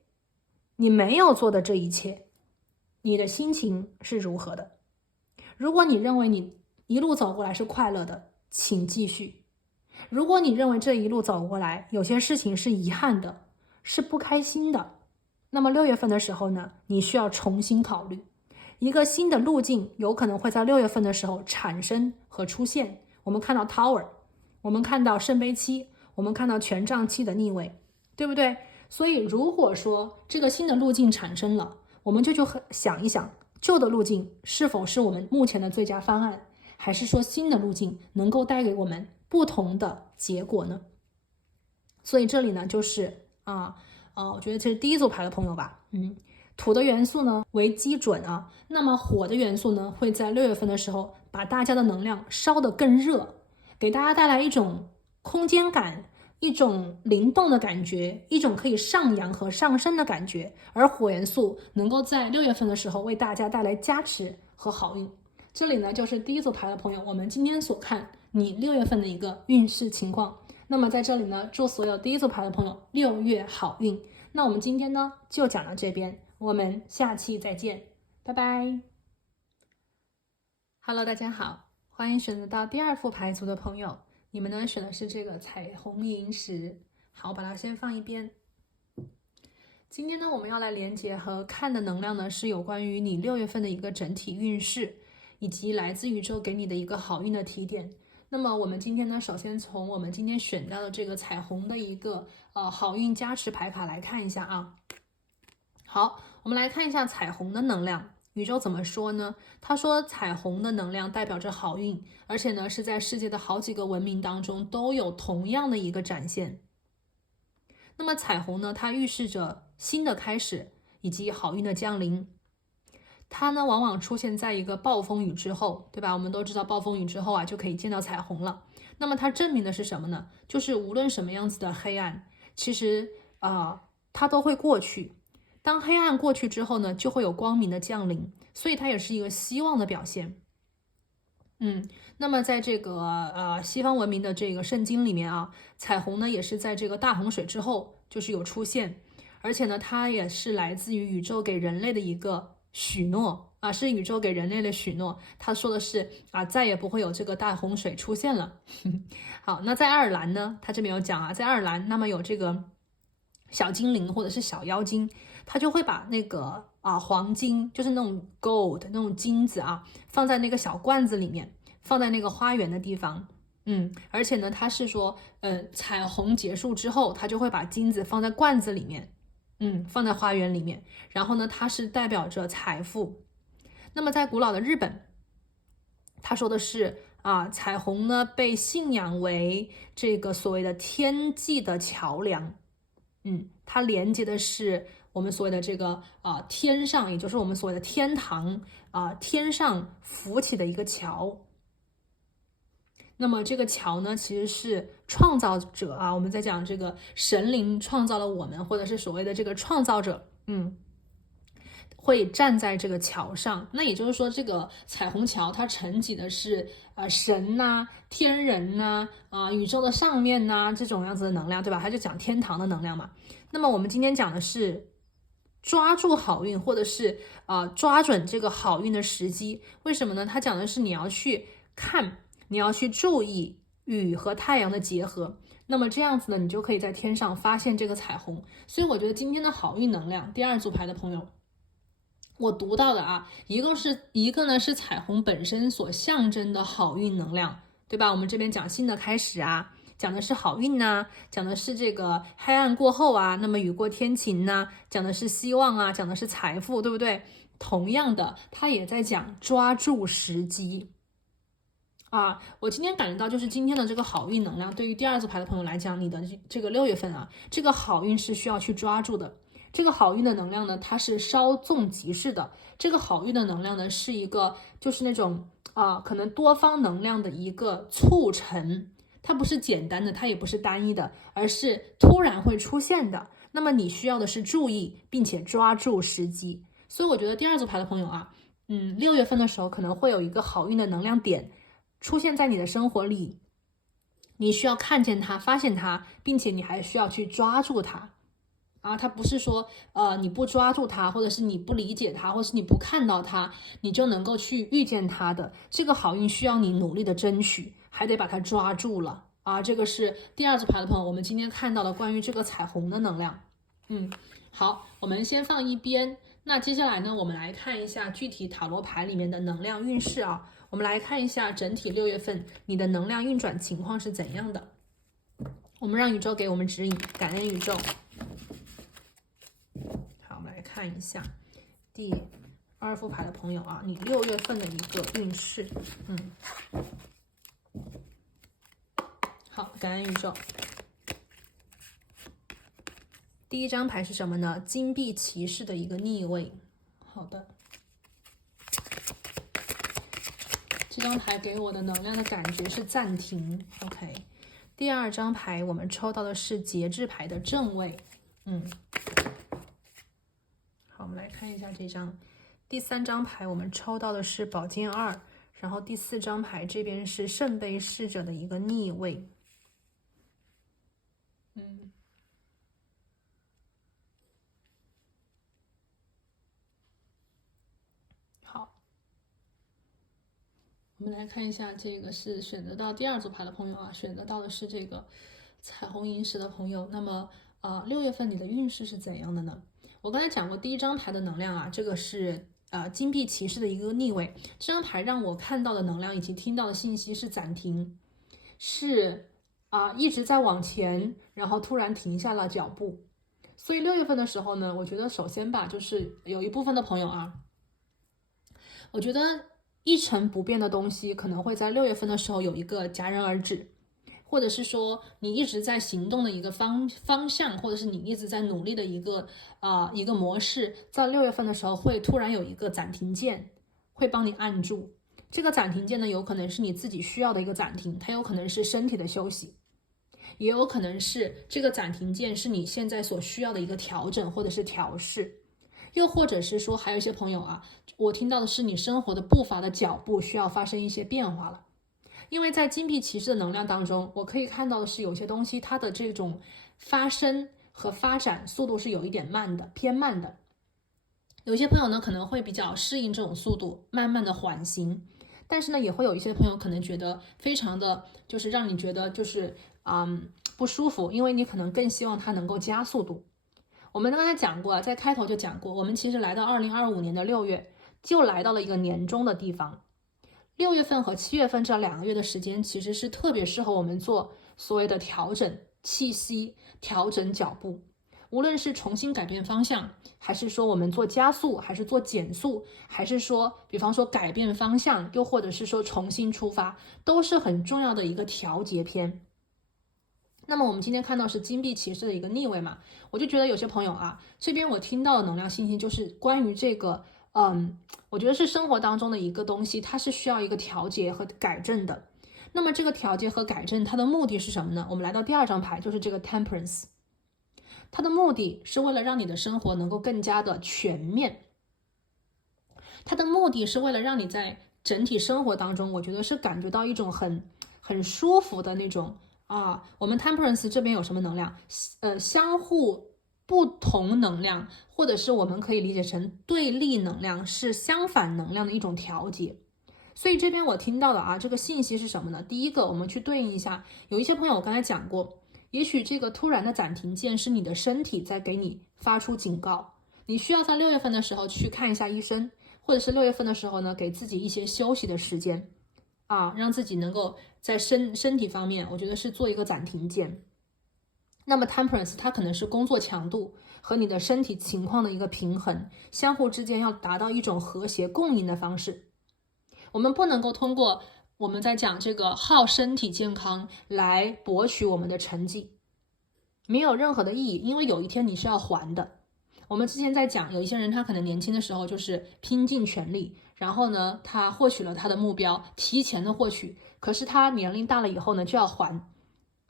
你没有做的这一切，你的心情是如何的？如果你认为你一路走过来是快乐的，请继续；如果你认为这一路走过来有些事情是遗憾的，是不开心的，那么6月份的时候呢，你需要重新考虑。一个新的路径有可能会在6月份的时候产生和出现。我们看到 Tower， 我们看到圣杯七，我们看到权杖七的逆位，对不对？所以如果说这个新的路径产生了，我们就去想一想，旧的路径是否是我们目前的最佳方案，还是说新的路径能够带给我们不同的结果呢？所以这里呢，就是我觉得这是第一组牌的朋友吧，土的元素呢为基准啊，那么火的元素呢会在6月份的时候把大家的能量烧得更热，给大家带来一种空间感，一种灵动的感觉，一种可以上扬和上升的感觉。而火元素能够在6月份的时候为大家带来加持和好运。这里呢就是第一组牌的朋友，我们今天所看你6月份的一个运势情况。那么在这里呢，祝所有第一组牌的朋友6月好运。那我们今天呢就讲到这边，我们下期再见，拜拜。Hello， 大家好，欢迎选择到第2副牌组的朋友，你们呢选的是这个彩虹萤石。好，我把它先放一边。今天呢，我们要来连接和看的能量呢，是有关于你6月份的一个整体运势，以及来自宇宙给你的一个好运的提点。那么我们今天呢，首先从我们今天选到的这个彩虹的一个好运加持牌卡来看一下啊。好，我们来看一下彩虹的能量，宇宙怎么说呢？他说彩虹的能量代表着好运，而且呢是在世界的好几个文明当中都有同样的一个展现。那么彩虹呢，它预示着新的开始以及好运的降临。它呢往往出现在一个暴风雨之后，对吧？我们都知道暴风雨之后就可以见到彩虹了。那么它证明的是什么呢？就是无论什么样子的黑暗，其实它都会过去。当黑暗过去之后呢，就会有光明的降临，所以它也是一个希望的表现。那么在这个西方文明的这个圣经里面彩虹呢也是在这个大洪水之后就是有出现，而且呢它也是来自于宇宙给人类的一个许诺是宇宙给人类的许诺。他说的是再也不会有这个大洪水出现了。好，那在爱尔兰呢，他这边有讲在爱尔兰那么有这个小精灵或者是小妖精，他就会把那个黄金，就是那种 gold 那种金子放在那个小罐子里面，放在那个花园的地方。而且呢他是说彩虹结束之后，他就会把金子放在罐子里面，放在花园里面，然后呢它是代表着财富。那么在古老的日本，他说的是彩虹呢被信仰为这个所谓的天际的桥梁。它连接的是我们所谓的这个天上，也就是我们所谓的天堂天上浮起的一个桥。那么这个桥呢，其实是创造者我们在讲这个神灵创造了我们，或者是所谓的这个创造者会站在这个桥上。那也就是说这个彩虹桥它承载的是神天人宇宙的上面这种样子的能量，对吧？它就讲天堂的能量嘛。那么我们今天讲的是抓住好运，或者是抓准这个好运的时机。为什么呢？它讲的是你要去看，你要去注意雨和太阳的结合，那么这样子呢，你就可以在天上发现这个彩虹。所以我觉得今天的好运能量，第二组牌的朋友，我读到的啊，一个呢是彩虹本身所象征的好运能量，对吧？我们这边讲新的开始啊，讲的是好运呐，讲的是这个黑暗过后啊，那么雨过天晴呐，讲的是希望啊，讲的是财富，对不对？同样的，它也在讲抓住时机啊。我今天感觉到，就是今天的这个好运能量，对于第二组牌的朋友来讲，你的这个6月份啊，这个好运是需要去抓住的。这个好运的能量呢，它是稍纵即逝的。这个好运的能量呢，是一个就是那种可能多方能量的一个促成，它不是简单的，它也不是单一的，而是突然会出现的。那么你需要的是注意，并且抓住时机。所以我觉得第二组牌的朋友啊，6月份的时候可能会有一个好运的能量点出现在你的生活里，你需要看见它，发现它，并且你还需要去抓住它。它不是说你不抓住它，或者是你不理解它，或者是你不看到它，你就能够去遇见它的。这个好运需要你努力的争取，还得把它抓住了啊！这个是第二组牌的朋友，我们今天看到的关于这个彩虹的能量。好，我们先放一边。那接下来呢，我们来看一下具体塔罗牌里面的能量运势啊。我们来看一下整体6月份你的能量运转情况是怎样的。我们让宇宙给我们指引，感恩宇宙。好，我们来看一下第2副牌的朋友啊，你6月份的一个运势。好，感恩宇宙。第一张牌是什么呢？金币骑士的一个逆位。好的，这张牌给我的能量的感觉是暂停。OK， 第二张牌我们抽到的是节制牌的正位。好，我们来看一下这张。第三张牌我们抽到的是宝剑2，然后第四张牌这边是圣杯侍者的一个逆位。好，我们来看一下，这个是选择到第二组牌的朋友啊，选择到的是这个彩虹萤石的朋友。那么6月份你的运势是怎样的呢？我刚才讲过第一张牌的能量啊，这个是金币骑士的一个逆位。这张牌让我看到的能量以及听到的信息是暂停，是一直在往前，然后突然停下了脚步。所以6月份的时候呢，我觉得首先吧，就是有一部分的朋友啊，我觉得一成不变的东西可能会在6月份的时候有一个戛然而止，或者是说你一直在行动的一个方向，或者是你一直在努力的一个模式，在6月份的时候会突然有一个暂停键，会帮你按住。这个暂停键呢，有可能是你自己需要的一个暂停，它有可能是身体的休息，也有可能是这个暂停键是你现在所需要的一个调整或者是调试。又或者是说，还有一些朋友啊，我听到的是你生活的步伐的脚步需要发生一些变化了。因为在金币骑士的能量当中，我可以看到的是有些东西它的这种发生和发展速度是有一点慢的，偏慢的。有些朋友呢可能会比较适应这种速度，慢慢的缓行。但是呢，也会有一些朋友可能觉得非常的就是让你觉得就是不舒服，因为你可能更希望它能够加速度。我们刚才讲过，在开头就讲过，我们其实来到2025年的6月，就来到了一个年终的地方。6月份和7月份这2个月的时间，其实是特别适合我们做所谓的调整气息、调整脚步。无论是重新改变方向，还是说我们做加速，还是做减速，还是说比方说改变方向，又或者是说重新出发，都是很重要的一个调节篇。那么我们今天看到是金币骑士的一个逆位嘛，我就觉得有些朋友啊，这边我听到的能量信息就是关于这个我觉得是生活当中的一个东西，它是需要一个调节和改正的。那么这个调节和改正它的目的是什么呢？我们来到第二张牌，就是这个 Temperance， 它的目的是为了让你的生活能够更加的全面，它的目的是为了让你在整体生活当中，我觉得是感觉到一种很舒服的那种我们 Temperance 这边有什么能量？相互不同能量，或者是我们可以理解成对立能量，是相反能量的一种调节。所以这边我听到的啊，这个信息是什么呢？第一个，我们去对应一下，有一些朋友我刚才讲过，也许这个突然的暂停键是你的身体在给你发出警告，你需要在6月份的时候去看一下医生，或者是6月份的时候呢，给自己一些休息的时间啊，让自己能够在身体方面，我觉得是做一个暂停键。那么 temperance 它可能是工作强度和你的身体情况的一个平衡，相互之间要达到一种和谐共赢的方式。我们不能够通过我们在讲这个耗身体健康来博取我们的成绩，没有任何的意义，因为有一天你是要还的。我们之前在讲，有一些人他可能年轻的时候就是拼尽全力，然后呢他获取了他的目标，提前的获取，可是他年龄大了以后呢就要还，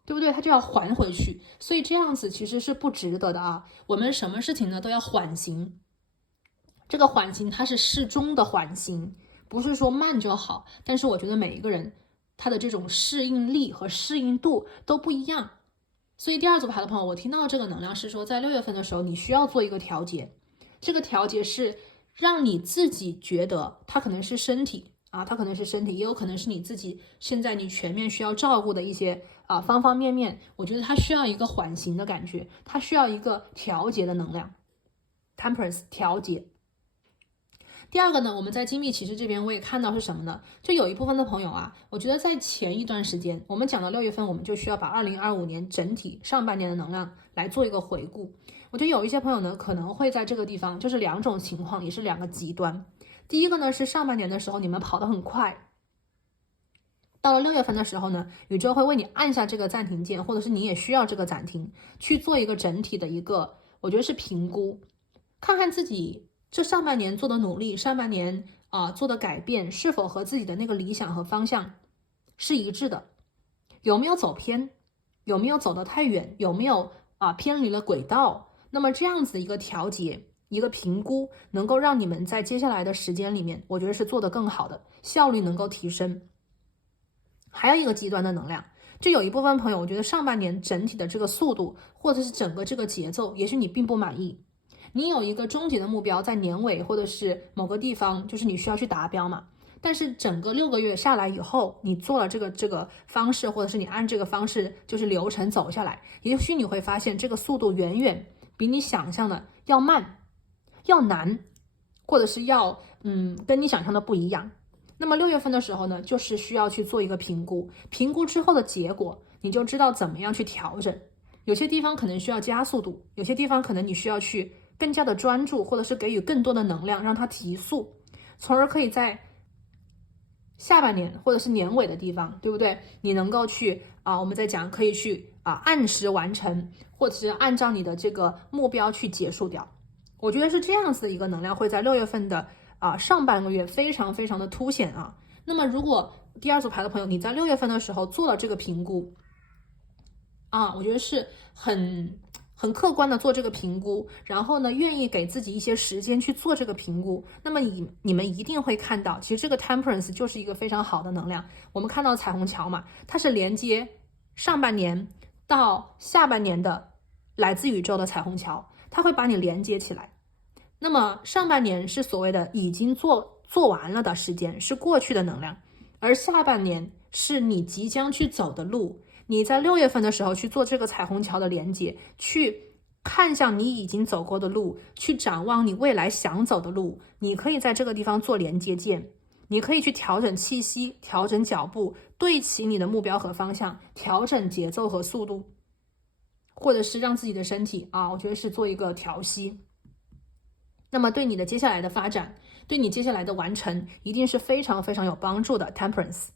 对不对？他就要还回去，所以这样子其实是不值得的啊。我们什么事情呢都要缓行，这个缓行它是适中的缓行，不是说慢就好，但是我觉得每一个人他的这种适应力和适应度都不一样。所以第二组牌的朋友，我听到这个能量是说，在6月份的时候，你需要做一个调节。这个调节是让你自己觉得它可能是身体啊，它可能是身体，也有可能是你自己现在你全面需要照顾的一些方方面面。我觉得它需要一个缓行的感觉，它需要一个调节的能量。Temperance 调节。第二个呢，我们在精密骑士这边我也看到是什么呢？就有一部分的朋友啊，我觉得在前一段时间，我们讲到6月份，我们就需要把2025年整体上半年的能量来做一个回顾。我觉得有一些朋友呢，可能会在这个地方，就是两种情况，也是两个极端。第一个呢，是上半年的时候你们跑得很快，到了6月份的时候呢，宇宙会为你按下这个暂停键，或者是你也需要这个暂停，去做一个整体的一个，我觉得是评估，看看自己这上半年做的努力，上半年做的改变是否和自己的那个理想和方向是一致的，有没有走偏，有没有走得太远，有没有偏离了轨道。那么这样子的一个调节，一个评估，能够让你们在接下来的时间里面，我觉得是做得更好的，效率能够提升。还有一个极端的能量，就有一部分朋友，我觉得上半年整体的这个速度，或者是整个这个节奏，也许你并不满意。你有一个终极的目标，在年尾或者是某个地方，就是你需要去达标嘛。但是整个6个月下来以后，你做了这个方式，或者是你按这个方式就是流程走下来，也许你会发现这个速度远远比你想象的要慢、要难，或者是要跟你想象的不一样。那么6月份的时候呢，就是需要去做一个评估，评估之后的结果，你就知道怎么样去调整。有些地方可能需要加速度，有些地方可能你需要去更加的专注，或者是给予更多的能量，让它提速，从而可以在下半年或者是年尾的地方，对不对？你能够去我们在讲可以去按时完成，或者是按照你的这个目标去结束掉。我觉得是这样子的一个能量会在6月份的上半个月非常非常的凸显啊。那么如果第二组牌的朋友，你在6月份的时候做了这个评估我觉得是很客观的做这个评估，然后呢，愿意给自己一些时间去做这个评估，那么你们一定会看到，其实这个 temperance 就是一个非常好的能量。我们看到彩虹桥嘛，它是连接上半年到下半年的来自宇宙的彩虹桥，它会把你连接起来。那么上半年是所谓的已经做完了的时间，是过去的能量，而下半年是你即将去走的路。你在6月份的时候去做这个彩虹桥的连接，去看向你已经走过的路，去展望你未来想走的路，你可以在这个地方做连接键，你可以去调整气息，调整脚步，对齐你的目标和方向，调整节奏和速度，或者是让自己的身体我觉得是做一个调息。那么对你的接下来的发展，对你接下来的完成，一定是非常非常有帮助的 temperance。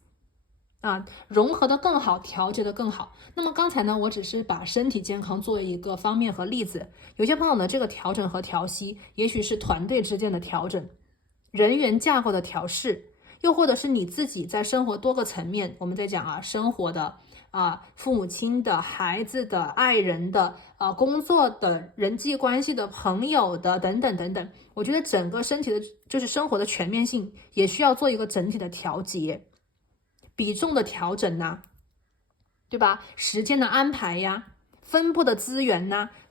融合的更好，调节的更好。那么刚才呢，我只是把身体健康作为一个方面和例子。有些朋友呢，这个调整和调息，也许是团队之间的调整，人员架构的调试，又或者是你自己在生活多个层面，我们在讲生活的父母亲的、孩子的、爱人的工作的、人际关系的、朋友的等等等等。我觉得整个身体的，就是生活的全面性，也需要做一个整体的调节。比重的调整对吧？时间的安排呀，分布的资源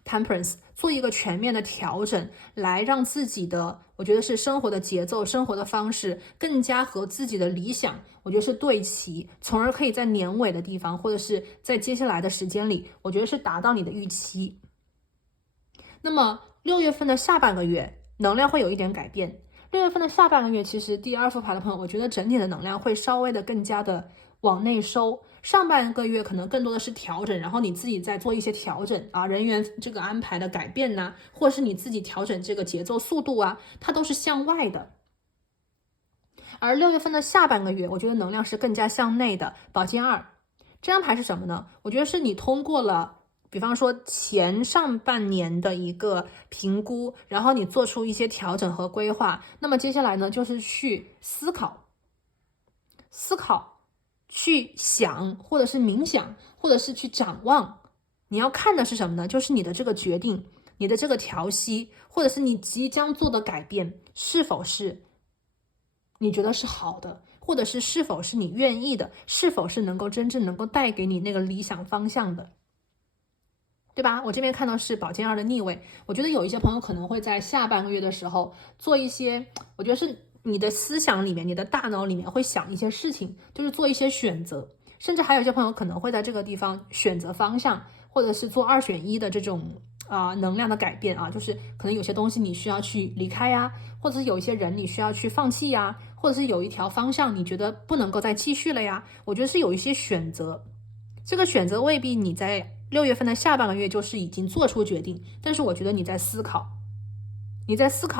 temperance， 做一个全面的调整，来让自己的，我觉得是生活的节奏、生活的方式更加和自己的理想，我觉得是对齐，从而可以在年尾的地方，或者是在接下来的时间里，我觉得是达到你的预期。那么6月份的下半个月能量会有一点改变。6月份的下半个月，其实第二副牌的朋友，我觉得整体的能量会稍微的更加的往内收。上半个月可能更多的是调整，然后你自己在做一些调整啊，人员这个安排的改变呐，或者是你自己调整这个节奏速度啊，它都是向外的。而6月份的下半个月，我觉得能量是更加向内的。宝剑2这张牌是什么呢？我觉得是你通过了比方说前上半年的一个评估，然后你做出一些调整和规划，那么接下来呢，就是去思考，去想，或者是冥想，或者是去展望。你要看的是什么呢？就是你的这个决定，你的这个调息，或者是你即将做的改变，是否是你觉得是好的，或者是否是你愿意的，是否是能够真正能够带给你那个理想方向的。对吧？我这边看到是宝剑2的逆位，我觉得有一些朋友可能会在下半个月的时候做一些，我觉得是你的思想里面、你的大脑里面会想一些事情，就是做一些选择，甚至还有一些朋友可能会在这个地方选择方向，或者是做2选1的这种能量的改变啊，就是可能有些东西你需要去离开呀，或者是有一些人你需要去放弃呀，或者是有一条方向你觉得不能够再继续了呀，我觉得是有一些选择，这个选择未必你在6月份的下半个月就是已经做出决定，但是我觉得你在思考，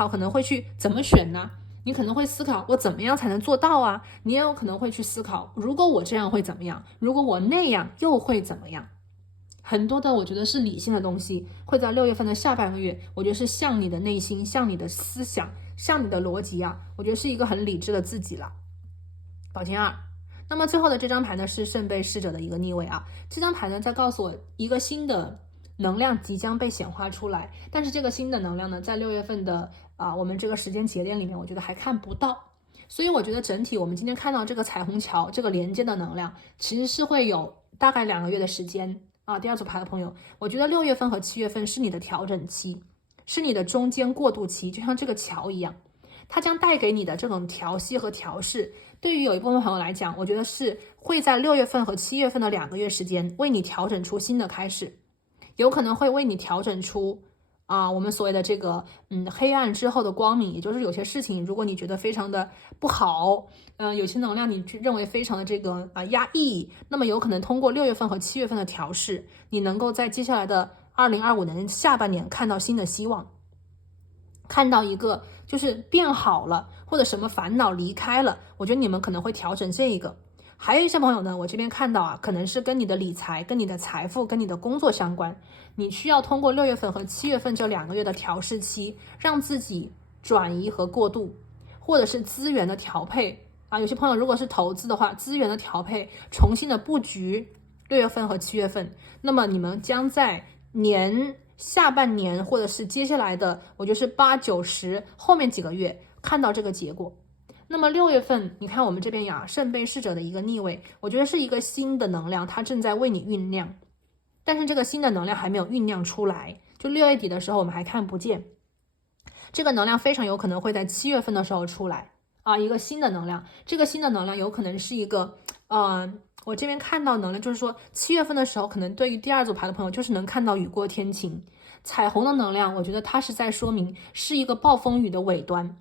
可能会去怎么选呢？你可能会思考我怎么样才能做到啊？你也有可能会去思考，如果我这样会怎么样？如果我那样又会怎么样？很多的我觉得是理性的东西会在6月份的下半个月，我觉得是向你的内心，向你的思想，向你的逻辑啊，我觉得是一个很理智的自己了。宝剑2。那么最后的这张牌呢，是圣杯侍者的一个逆位啊。这张牌呢，在告诉我一个新的能量即将被显化出来，但是这个新的能量呢，在6月份的我们这个时间节点里面，我觉得还看不到。所以我觉得整体我们今天看到这个彩虹桥这个连接的能量，其实是会有大概2个月的时间啊。第二组牌的朋友，我觉得6月份和7月份是你的调整期，是你的中间过渡期，就像这个桥一样，它将带给你的这种调息和调试。对于有一部分朋友来讲，我觉得是会在6月份和7月份的2个月时间为你调整出新的开始，有可能会为你调整出我们所谓的这个黑暗之后的光明，也就是有些事情如果你觉得非常的不好，有些能量你认为非常的这个压抑，那么有可能通过6月份和7月份的调试，你能够在接下来的2025年下半年看到新的希望，看到一个就是变好了，或者什么烦恼离开了，我觉得你们可能会调整这个。还有一些朋友呢，我这边看到可能是跟你的理财、跟你的财富、跟你的工作相关，你需要通过6月份和7月份这2个月的调试期，让自己转移和过渡，或者是资源的调配有些朋友如果是投资的话，资源的调配，重新的布局6月份和7月份，那么你们将在年下半年或者是接下来的，我觉得是8、9、10后面几个月看到这个结果。那么6月份，你看我们这边圣杯侍者的一个逆位，我觉得是一个新的能量，它正在为你酝酿，但是这个新的能量还没有酝酿出来，就6月底的时候我们还看不见，这个能量非常有可能会在7月份的时候出来一个新的能量，这个新的能量有可能是一个我这边看到能量就是说7月份的时候，可能对于第2组牌的朋友就是能看到雨过天晴，彩虹的能量，我觉得它是在说明是一个暴风雨的尾端，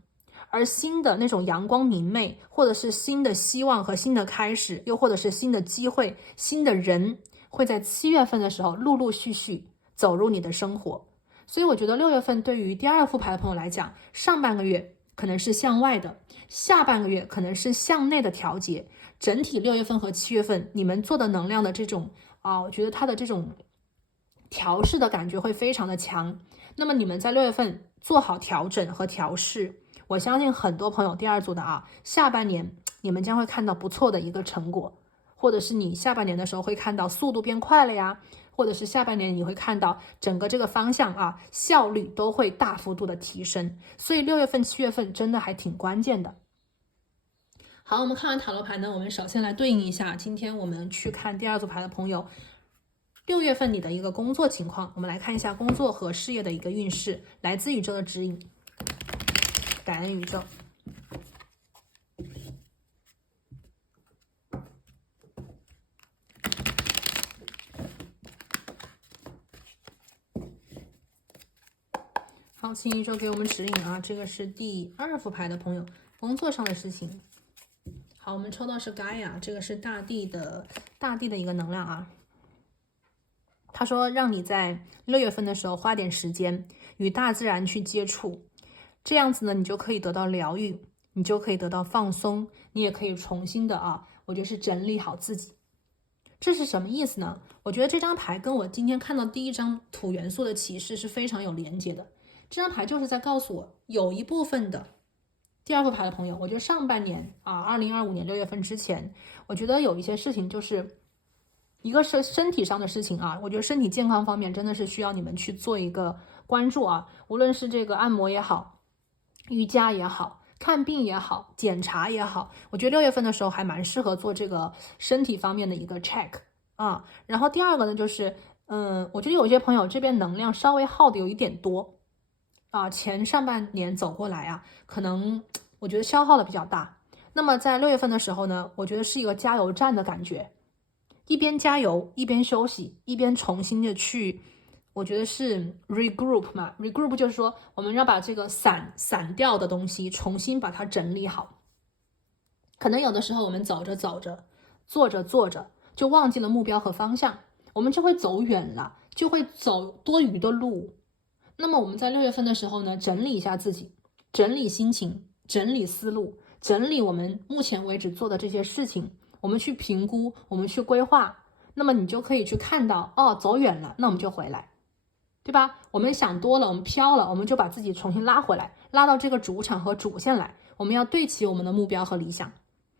而新的那种阳光明媚，或者是新的希望和新的开始，又或者是新的机会，新的人会在7月份的时候陆陆续续走入你的生活。所以我觉得6月份对于第2副牌的朋友来讲，上半个月可能是向外的，下半个月可能是向内的调节，整体6月份和7月份你们做的能量的这种我觉得它的这种调试的感觉会非常的强。那么你们在6月份做好调整和调试，我相信很多朋友第2组的下半年你们将会看到不错的一个成果，或者是你下半年的时候会看到速度变快了呀，或者是下半年你会看到整个这个方向效率都会大幅度的提升。所以6月份、7月份真的还挺关键的。好，我们看完塔罗牌呢，我们首先来对应一下今天我们去看第2组牌的朋友6月份你的一个工作情况，我们来看一下工作和事业的一个运势，来自宇宙的指引，感恩宇宙。好，请宇宙给我们指引啊！这个是第2副牌的朋友，工作上的事情。好，我们抽到是盖亚，这个是大地的一个能量啊。他说让你在6月份的时候花点时间与大自然去接触，这样子呢，你就可以得到疗愈，你就可以得到放松，你也可以重新的我觉得是整理好自己。这是什么意思呢？我觉得这张牌跟我今天看到第1张土元素的启示是非常有连接的。这张牌就是在告诉我，有一部分的第2副牌的朋友，我觉得上半年2025年6月份之前，我觉得有一些事情就是一个是身体上的事情啊，我觉得身体健康方面真的是需要你们去做一个关注啊，无论是这个按摩也好，瑜伽也好，看病也好，检查也好，我觉得6月份的时候还蛮适合做这个身体方面的一个 check 啊。然后第2个呢，就是我觉得有些朋友这边能量稍微耗的有一点多前上半年走过来可能我觉得消耗的比较大。那么在6月份的时候呢，我觉得是一个加油站的感觉，一边加油一边休息，一边重新的去，我觉得是 regroup 嘛 ，regroup 就是说我们要把这个散掉的东西重新把它整理好。可能有的时候我们走着走着，做着做着就忘记了目标和方向，我们就会走远了，就会走多余的路。那么我们在6月份的时候呢，整理一下自己，整理心情，整理思路，整理我们目前为止做的这些事情，我们去评估，我们去规划，那么你就可以去看到走远了，那我们就回来，对吧？我们想多了，我们飘了，我们就把自己重新拉回来，拉到这个主场和主线来，我们要对齐我们的目标和理想。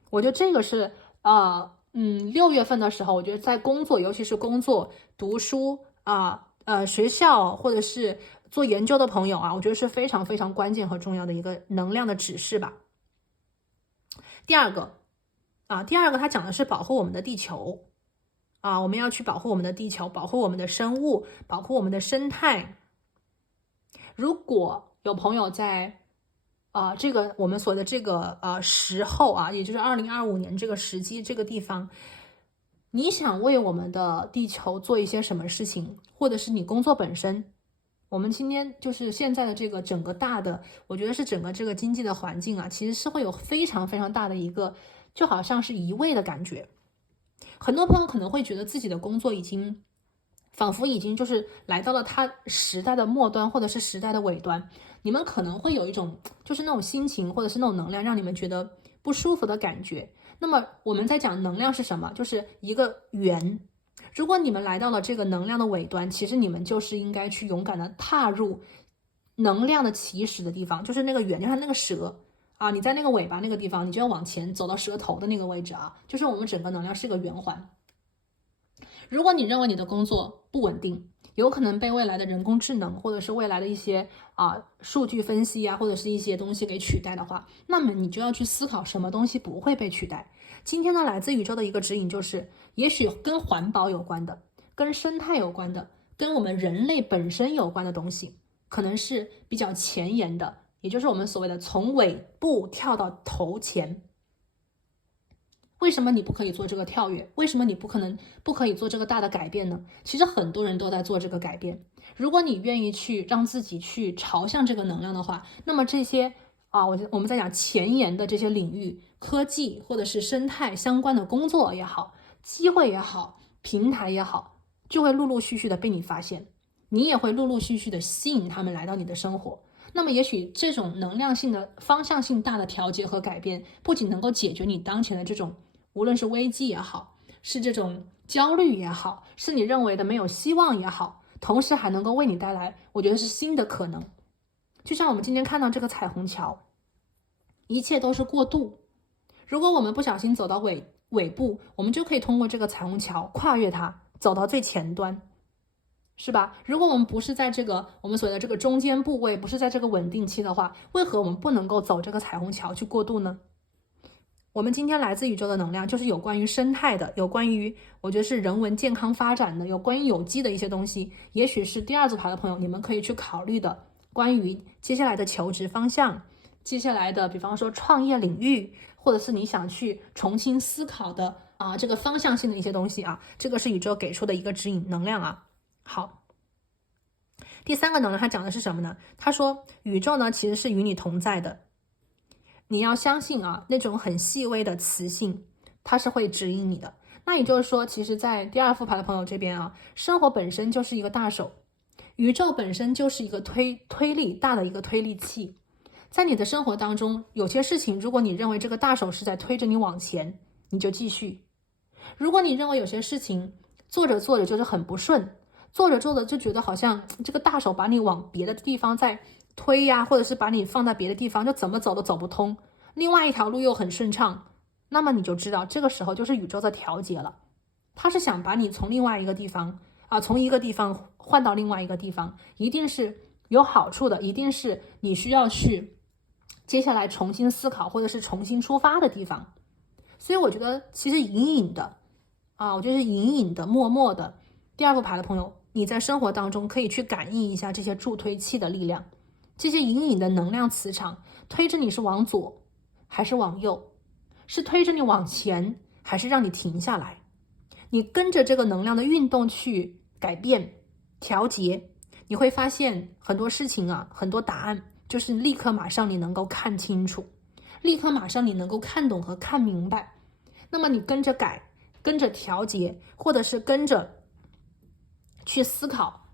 我觉得这个是6月份的时候，我觉得在工作，尤其是工作、读书学校或者是做研究的朋友我觉得是非常非常关键和重要的一个能量的指示吧。第二个它讲的是保护我们的地球我们要去保护我们的地球，保护我们的生物，保护我们的生态。如果有朋友在这个我们所谓的这个时候也就是2025年这个时机这个地方，你想为我们的地球做一些什么事情，或者是你工作本身，我们今天就是现在的这个整个大的，我觉得是整个这个经济的环境其实是会有非常非常大的一个，就好像是移位的感觉。很多朋友可能会觉得自己的工作仿佛已经就是来到了它时代的末端，或者是时代的尾端，你们可能会有一种就是那种心情或者是那种能量让你们觉得不舒服的感觉。那么我们在讲能量是什么，就是一个圆，如果你们来到了这个能量的尾端，其实你们就是应该去勇敢的踏入能量的起始的地方，就是那个圆，就像那个蛇你在那个尾巴那个地方，你就要往前走到蛇头的那个位置就是我们整个能量是个圆环。如果你认为你的工作不稳定，有可能被未来的人工智能或者是未来的一些数据分析或者是一些东西给取代的话，那么你就要去思考什么东西不会被取代。今天呢，来自宇宙的一个指引就是，也许跟环保有关的，跟生态有关的，跟我们人类本身有关的东西，可能是比较前沿的，也就是我们所谓的从尾部跳到头前。为什么你不可以做这个跳跃？为什么你不可以做这个大的改变呢？其实很多人都在做这个改变。如果你愿意去让自己去朝向这个能量的话，那么这些我们在讲前沿的这些领域，科技或者是生态相关的工作也好，机会也好，平台也好，就会陆陆续续的被你发现，你也会陆陆续续的吸引他们来到你的生活。那么也许这种能量性的方向性大的调节和改变，不仅能够解决你当前的这种无论是危机也好，是这种焦虑也好，是你认为的没有希望也好，同时还能够为你带来我觉得是新的可能。就像我们今天看到这个彩虹桥，一切都是过渡，如果我们不小心走到尾部，我们就可以通过这个彩虹桥跨越它，走到最前端，是吧？如果我们不是在这个我们所谓的这个中间部位，不是在这个稳定期的话，为何我们不能够走这个彩虹桥去过渡呢？我们今天来自宇宙的能量就是有关于生态的，有关于我觉得是人文健康发展的，有关于有机的一些东西，也许是第二组牌的朋友你们可以去考虑的，关于接下来的求职方向，接下来的比方说创业领域，或者是你想去重新思考的这个方向性的一些东西啊，这个是宇宙给出的一个指引能量啊。好，第三个能量它讲的是什么呢？他说宇宙呢其实是与你同在的，你要相信啊，那种很细微的磁性，它是会指引你的。那也就是说，其实在第二副牌的朋友这边啊，生活本身就是一个大手，宇宙本身就是一个推力大的一个推力器。在你的生活当中，有些事情，如果你认为这个大手是在推着你往前，你就继续；如果你认为有些事情做着做着就是很不顺，做着做着就觉得好像这个大手把你往别的地方在推呀，或者是把你放在别的地方，就怎么走都走不通，另外一条路又很顺畅，那么你就知道这个时候就是宇宙在调节了，他是想把你从另外一个地方从一个地方换到另外一个地方，一定是有好处的，一定是你需要去接下来重新思考或者是重新出发的地方。所以我觉得其实隐隐的我觉得是隐隐的默默的，第二副牌的朋友，你在生活当中可以去感应一下这些助推器的力量，这些隐隐的能量磁场推着你是往左还是往右，是推着你往前还是让你停下来，你跟着这个能量的运动去改变调节，你会发现很多事情很多答案就是立刻马上你能够看清楚，立刻马上你能够看懂和看明白。那么你跟着改，跟着调节，或者是跟着去思考，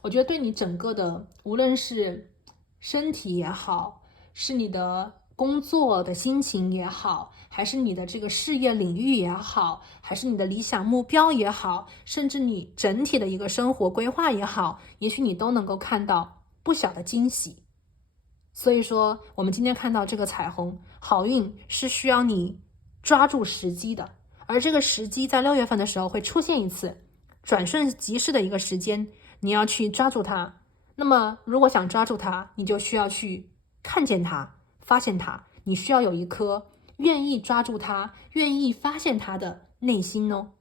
我觉得对你整个的无论是身体也好，是你的工作的心情也好，还是你的这个事业领域也好，还是你的理想目标也好，甚至你整体的一个生活规划也好，也许你都能够看到不小的惊喜。所以说我们今天看到这个彩虹，好运是需要你抓住时机的，而这个时机在6月份的时候会出现一次转瞬即逝的一个时间，你要去抓住它。那么如果想抓住它，你就需要去看见它，发现它，你需要有一颗愿意抓住它，愿意发现它的内心哦。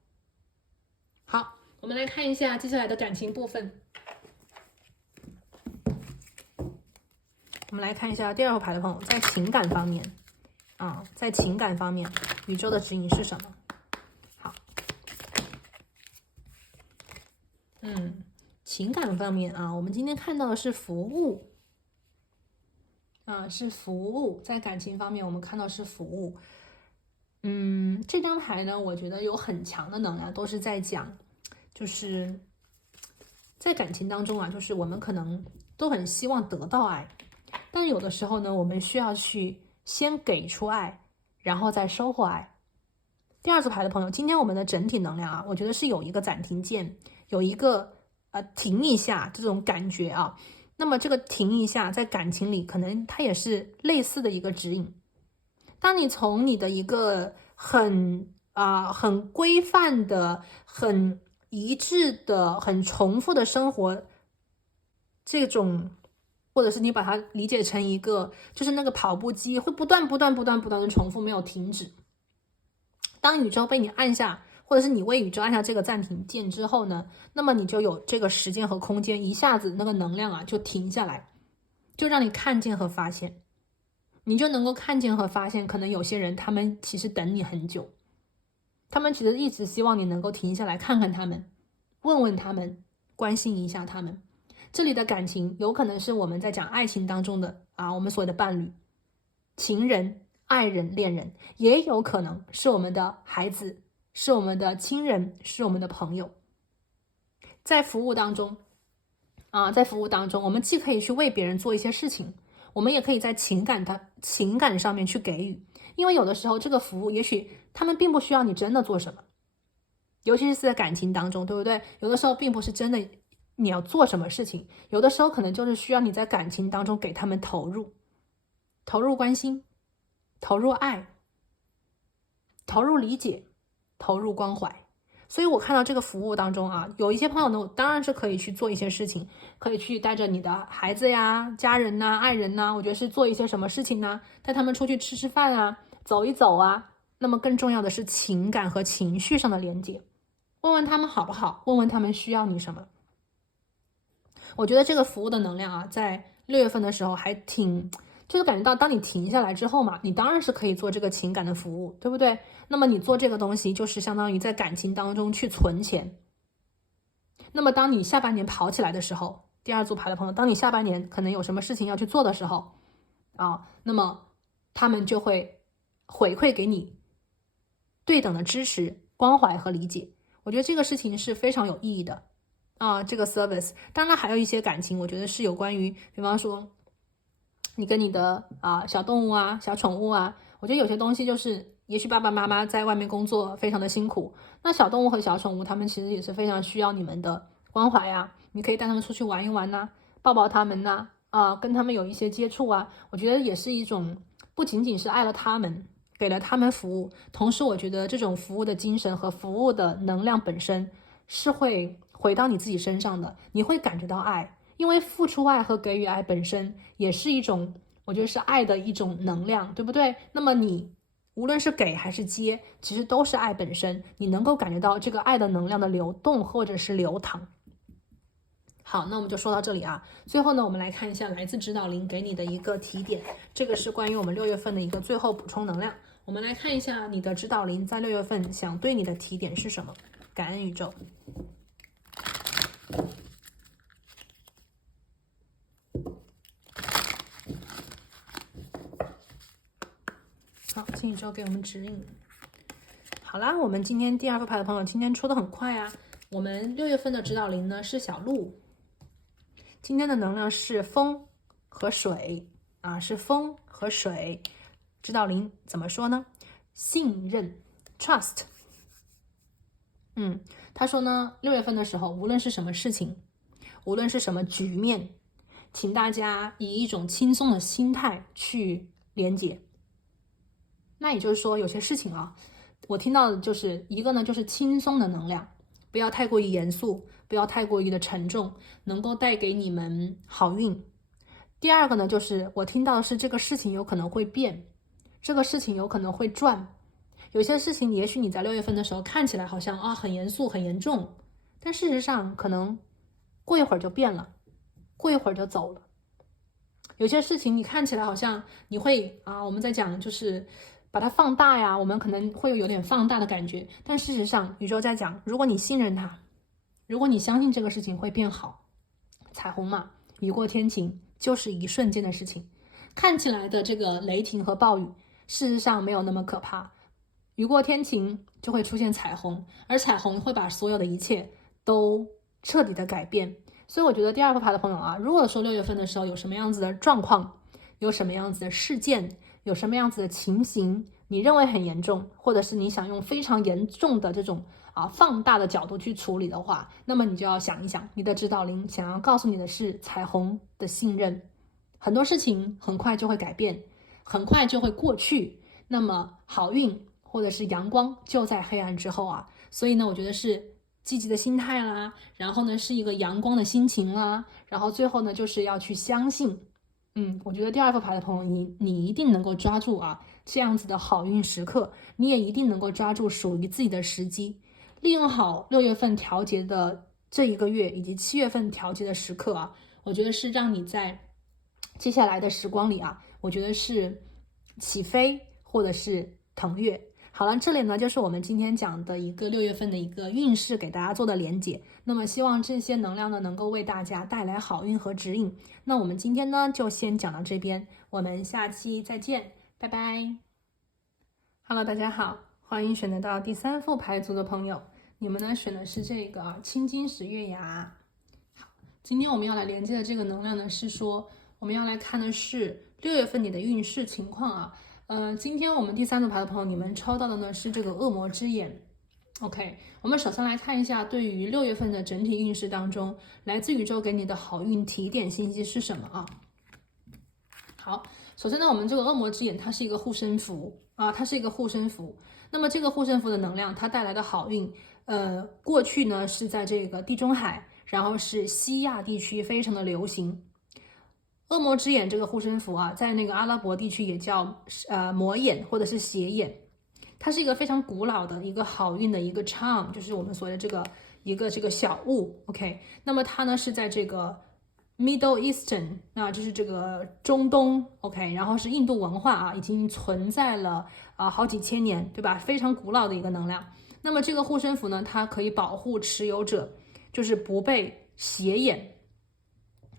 好，我们来看一下接下来的感情部分。我们来看一下第二副牌的朋友在情感方面在情感方面宇宙的指引是什么？好，情感方面我们今天看到的是服务是服务，在感情方面我们看到是服务。这张牌呢，我觉得有很强的能量，都是在讲，就是在感情当中就是我们可能都很希望得到爱，但有的时候呢，我们需要去先给出爱，然后再收获爱。第二组牌的朋友，今天我们的整体能量我觉得是有一个暂停键，有一个停一下这种感觉那么这个停一下，在感情里可能它也是类似的一个指引。当你从你的一个很规范的、很一致的、很重复的生活，这种，或者是你把它理解成一个，就是那个跑步机会不断的重复，没有停止。当宇宙被你按下，或者是你为宇宙按下这个暂停键之后呢，那么你就有这个时间和空间，一下子那个能量就停下来，就让你看见和发现。你就能够看见和发现，可能有些人他们其实等你很久，他们其实一直希望你能够停下来看看他们，问问他们，关心一下他们。这里的感情有可能是我们在讲爱情当中的我们所谓的伴侣、情人、爱人、恋人，也有可能是我们的孩子，是我们的亲人，是我们的朋友。在服务当中我们既可以去为别人做一些事情，我们也可以在情感上面去给予，因为有的时候这个服务也许他们并不需要你真的做什么，尤其是在感情当中，对不对？有的时候并不是真的你要做什么事情，有的时候可能就是需要你在感情当中给他们投入关心，投入爱，投入理解，投入关怀。所以我看到这个服务当中有一些朋友呢，当然是可以去做一些事情，可以去带着你的孩子呀、家人呐、爱人呐，我觉得是做一些什么事情呢？带他们出去吃吃饭走一走啊。那么更重要的是情感和情绪上的连接，问问他们好不好，问问他们需要你什么。我觉得这个服务的能量啊，在6月份的时候还挺，就是感觉到当你停下来之后嘛，你当然是可以做这个情感的服务，对不对？那么你做这个东西就是相当于在感情当中去存钱。那么当你下半年跑起来的时候，第2组牌的朋友，当你下半年可能有什么事情要去做的时候啊，那么他们就会回馈给你对等的支持、关怀和理解。我觉得这个事情是非常有意义的啊，这个 service。当然还有一些感情，我觉得是有关于，比方说你跟你的小动物啊、小宠物啊，我觉得有些东西就是，也许爸爸妈妈在外面工作非常的辛苦，那小动物和小宠物，他们其实也是非常需要你们的关怀啊。你可以带他们出去玩一玩呐，抱抱他们呐，跟他们有一些接触啊，我觉得也是一种不仅仅是爱了他们，给了他们服务，同时我觉得这种服务的精神和服务的能量本身是会回到你自己身上的，你会感觉到爱，因为付出爱和给予爱本身也是一种，我觉得是爱的一种能量，对不对？那么你无论是给还是接，其实都是爱本身，你能够感觉到这个爱的能量的流动或者是流淌。好，那我们就说到这里啊。最后呢，我们来看一下来自指导灵给你的一个提点，这个是关于我们6月份的一个最后补充能量。我们来看一下你的指导灵在6月份想对你的提点是什么？感恩宇宙。好，请宇宙给我们指引。好啦，我们今天第2副牌的朋友今天出的很快啊。我们6月份的指导灵呢是小鹿。今天的能量是风和水啊，是风和水。指导灵怎么说呢？信任 ，trust。他说呢，6月份的时候，无论是什么事情，无论是什么局面，请大家以一种轻松的心态去连接。那也就是说，有些事情啊，我听到的就是一个呢，就是轻松的能量，不要太过于严肃，不要太过于的沉重，能够带给你们好运。第二个呢，就是我听到的是这个事情有可能会变，这个事情有可能会转。有些事情也许你在6月份的时候看起来好像很严肃很严重，但事实上可能过一会儿就变了，过一会儿就走了。有些事情你看起来好像你会我们在讲就是把它放大呀，我们可能会有点放大的感觉，但事实上宇宙在讲，如果你信任它，如果你相信这个事情会变好，彩虹嘛，雨过天晴就是一瞬间的事情。看起来的这个雷霆和暴雨，事实上没有那么可怕，雨过天晴就会出现彩虹，而彩虹会把所有的一切都彻底的改变。所以我觉得第2副牌的朋友啊，如果说6月份的时候有什么样子的状况，有什么样子的事件，有什么样子的情形，你认为很严重，或者是你想用非常严重的这种放大的角度去处理的话，那么你就要想一想，你的指导灵想要告诉你的是彩虹的信任。很多事情很快就会改变，很快就会过去，那么好运或者是阳光就在黑暗之后啊。所以呢，我觉得是积极的心态啦，然后呢是一个阳光的心情啦，然后最后呢就是要去相信。我觉得第2副牌的朋友，你一定能够抓住这样子的好运时刻，你也一定能够抓住属于自己的时机，利用好6月份调节的这一个月，以及7月份调节的时刻我觉得是让你在接下来的时光里我觉得是起飞或者是腾跃。好了，这里呢就是我们今天讲的一个6月份的一个运势给大家做的连结。那么希望这些能量呢能够为大家带来好运和指引。那我们今天呢就先讲到这边，我们下期再见，拜拜。Hello， 大家好，欢迎选择到第3副牌组的朋友，你们呢选的是这个青金石月牙。好，今天我们要来连接的这个能量呢是说，我们要来看的是6月份你的运势情况今天我们第3组牌的朋友，你们抽到的呢是这个恶魔之眼。OK， 我们首先来看一下对于6月份的整体运势当中，来自宇宙给你的好运提点信息是什么好，首先呢，我们这个恶魔之眼它是一个护身符它是一个护身符。那么这个护身符的能量，它带来的好运，过去呢是在这个地中海，然后是西亚地区非常的流行。恶魔之眼这个护身符啊，在那个阿拉伯地区也叫魔眼或者是邪眼，它是一个非常古老的一个好运的一个 charm， 就是我们所谓的这个小物。OK， 那么它呢是在这个 Middle Eastern， 那就是这个中东 ，OK， 然后是印度文化啊，已经存在了好几千年，对吧？非常古老的一个能量。那么这个护身符呢，它可以保护持有者，就是不被邪眼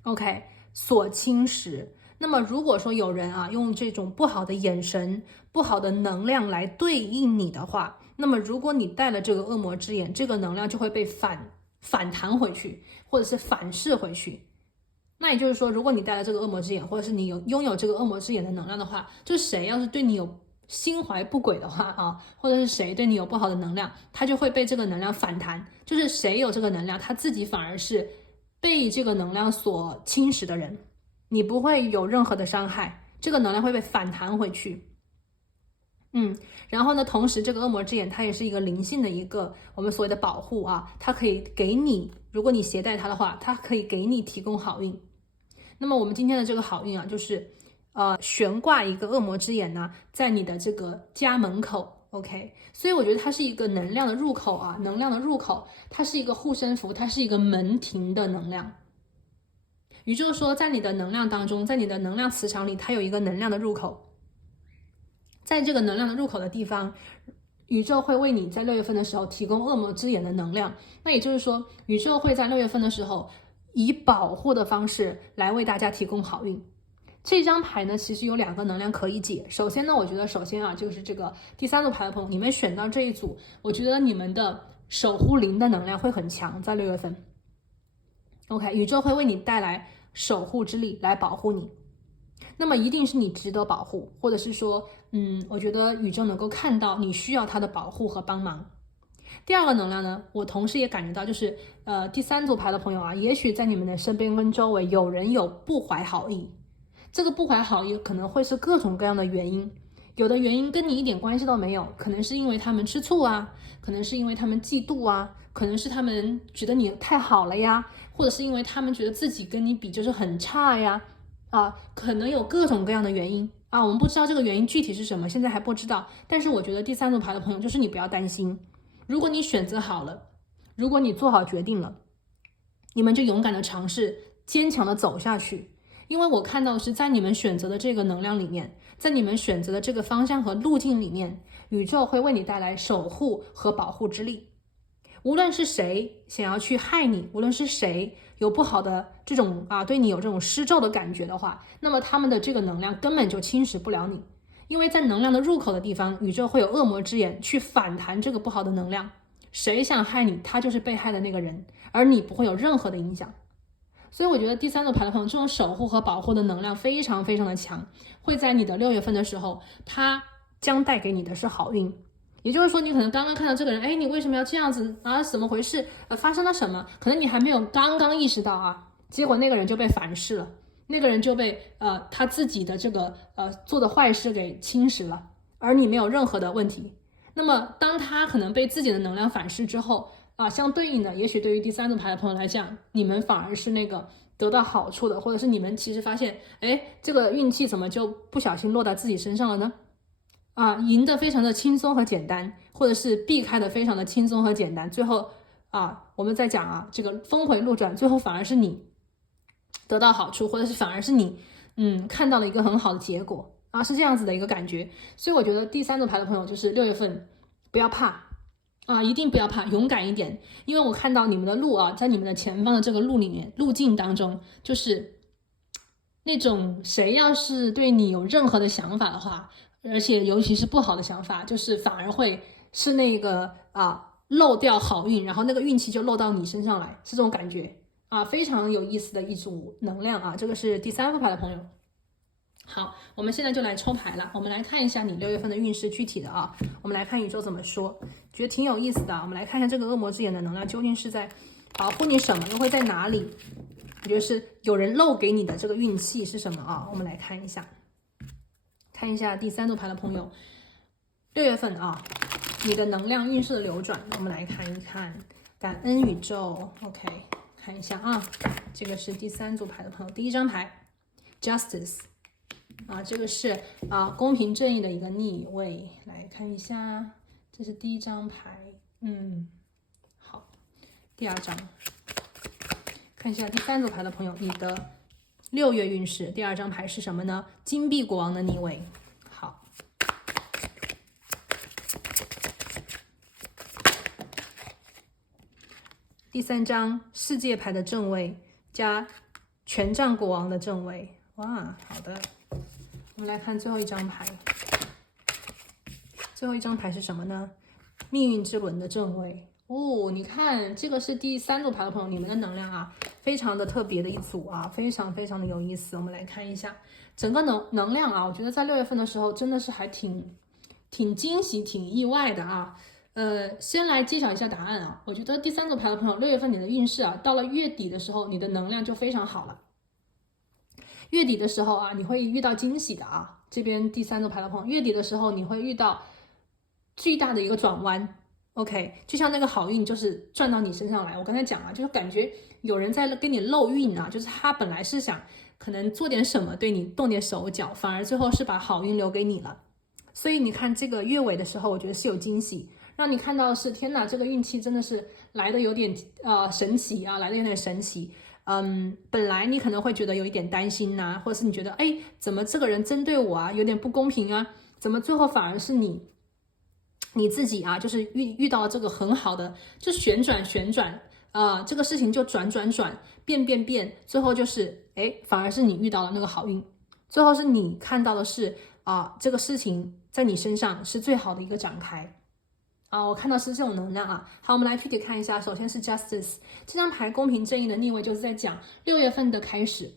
OK 所侵蚀。那么如果说有人啊用这种不好的眼神、不好的能量来对应你的话，那么如果你带了这个恶魔之眼，这个能量就会被反弹回去，或者是反噬回去。那也就是说，如果你带了这个恶魔之眼，或者是你拥有这个恶魔之眼的能量的话，就是谁要是对你有心怀不轨的话啊，或者是谁对你有不好的能量，他就会被这个能量反弹。就是谁有这个能量，他自己反而是被这个能量所侵蚀的人，你不会有任何的伤害，这个能量会被反弹回去。然后呢，同时这个恶魔之眼它也是一个灵性的一个我们所谓的保护啊，它可以给你，如果你携带它的话，它可以给你提供好运。那么我们今天的这个好运啊，就是悬挂一个恶魔之眼呢，在你的这个家门口 ，OK， 所以我觉得它是一个能量的入口啊，能量的入口，它是一个护身符，它是一个门庭的能量。宇宙说，在你的能量当中，在你的能量磁场里，它有一个能量的入口，在这个能量的入口的地方，宇宙会为你在6月份的时候提供恶魔之眼的能量。那也就是说，宇宙会在6月份的时候以保护的方式来为大家提供好运。这张牌呢，其实有2个能量可以解。首先呢，我觉得首先啊，就是这个第3组牌的朋友，你们选到这一组，我觉得你们的守护灵的能量会很强，在6月份。OK， 宇宙会为你带来守护之力来保护你。那么一定是你值得保护，或者是说，我觉得宇宙能够看到你需要它的保护和帮忙。第2个能量呢，我同时也感觉到，就是第3组牌的朋友啊，也许在你们的身边跟周围有人有不怀好意，这个不怀好意可能会是各种各样的原因，有的原因跟你一点关系都没有，可能是因为他们吃醋啊，可能是因为他们嫉妒啊，可能是他们觉得你太好了呀，或者是因为他们觉得自己跟你比就是很差呀，可能有各种各样的原因啊，我们不知道这个原因具体是什么，现在还不知道。但是我觉得第3组牌的朋友，就是你不要担心，如果你选择好了，如果你做好决定了，你们就勇敢的尝试，坚强的走下去。因为我看到的是在你们选择的这个能量里面，在你们选择的这个方向和路径里面，宇宙会为你带来守护和保护之力。无论是谁想要去害你，无论是谁有不好的这种对你有这种施咒的感觉的话，那么他们的这个能量根本就侵蚀不了你。因为在能量的入口的地方，宇宙会有恶魔之眼去反弹这个不好的能量，谁想害你，他就是被害的那个人，而你不会有任何的影响。所以我觉得第3组牌的朋友，这种守护和保护的能量非常非常的强，会在你的6月份的时候，它将带给你的是好运。也就是说，你可能刚刚看到这个人，你为什么要这样子啊？怎么回事？发生了什么？可能你还没有刚刚意识到啊，结果那个人就被反噬了，那个人就被他自己的这个做的坏事给侵蚀了，而你没有任何的问题。那么当他可能被自己的能量反噬之后相对应的，也许对于第3组牌的朋友来讲，你们反而是那个得到好处的，或者是你们其实发现，这个运气怎么就不小心落在自己身上了呢？赢得非常的轻松和简单，或者是避开的非常的轻松和简单，最后我们在讲这个峰回路转，最后反而是你得到好处，或者是反而是你看到了一个很好的结果是这样子的一个感觉。所以我觉得第3组牌的朋友，就是6月份不要怕一定不要怕，勇敢一点。因为我看到你们的路在你们的前方的这个路里面，路径当中，就是那种谁要是对你有任何的想法的话，而且尤其是不好的想法，就是反而会是那个漏掉好运，然后那个运气就漏到你身上来，是这种感觉非常有意思的一组能量这个是第3副牌的朋友。好，我们现在就来抽牌了，我们来看一下你6月份的运势具体的我们来看宇宙怎么说，觉得挺有意思的我们来看一下这个恶魔之眼的能量究竟是在保护你什么，又会在哪里？我觉得是有人漏给你的这个运气是什么我们来看一下，看一下第3组牌的朋友，6月份你的能量运势的流转，我们来看一看，感恩宇宙。OK， 看一下这个是第3组牌的朋友，第1张牌。Justice 啊，这个是公平正义的一个逆位。来看一下，这是第一张牌。好，第二张，看一下第三组牌的朋友，你的6月运势。第二张牌是什么呢？金币国王的逆位。好，第三张世界牌的正位加权杖国王的正位。哇，好的。我们来看最后一张牌。最后一张牌是什么呢？命运之轮的正位。你看这个是第三组牌的朋友，你们的能量非常的特别的一组非常非常的有意思。我们来看一下整个能量我觉得在6月份的时候真的是还挺惊喜、挺意外的先来揭晓一下答案我觉得第三组牌的朋友，6月份你的运势到了月底的时候，你的能量就非常好了。月底的时候你会遇到惊喜的这边第三组牌的朋友，月底的时候你会遇到巨大的一个转弯。OK， 就像那个好运就是转到你身上来。我刚才讲就是感觉有人在跟你漏运就是他本来是想可能做点什么对你动点手脚，反而最后是把好运留给你了。所以你看这个月尾的时候，我觉得是有惊喜，让你看到的是天哪，这个运气真的是来的有点神奇来的有点神奇。本来你可能会觉得有一点担心或者是你觉得怎么这个人针对我有点不公平怎么最后反而是你自己就是遇到这个很好的，就旋转这个事情就转变，最后就是反而是你遇到了那个好运，最后是你看到的是这个事情在你身上是最好的一个展开我看到是这种能量好，我们来具体看一下。首先是 Justice 这张牌，公平正义的逆位，就是在讲6月份的开始。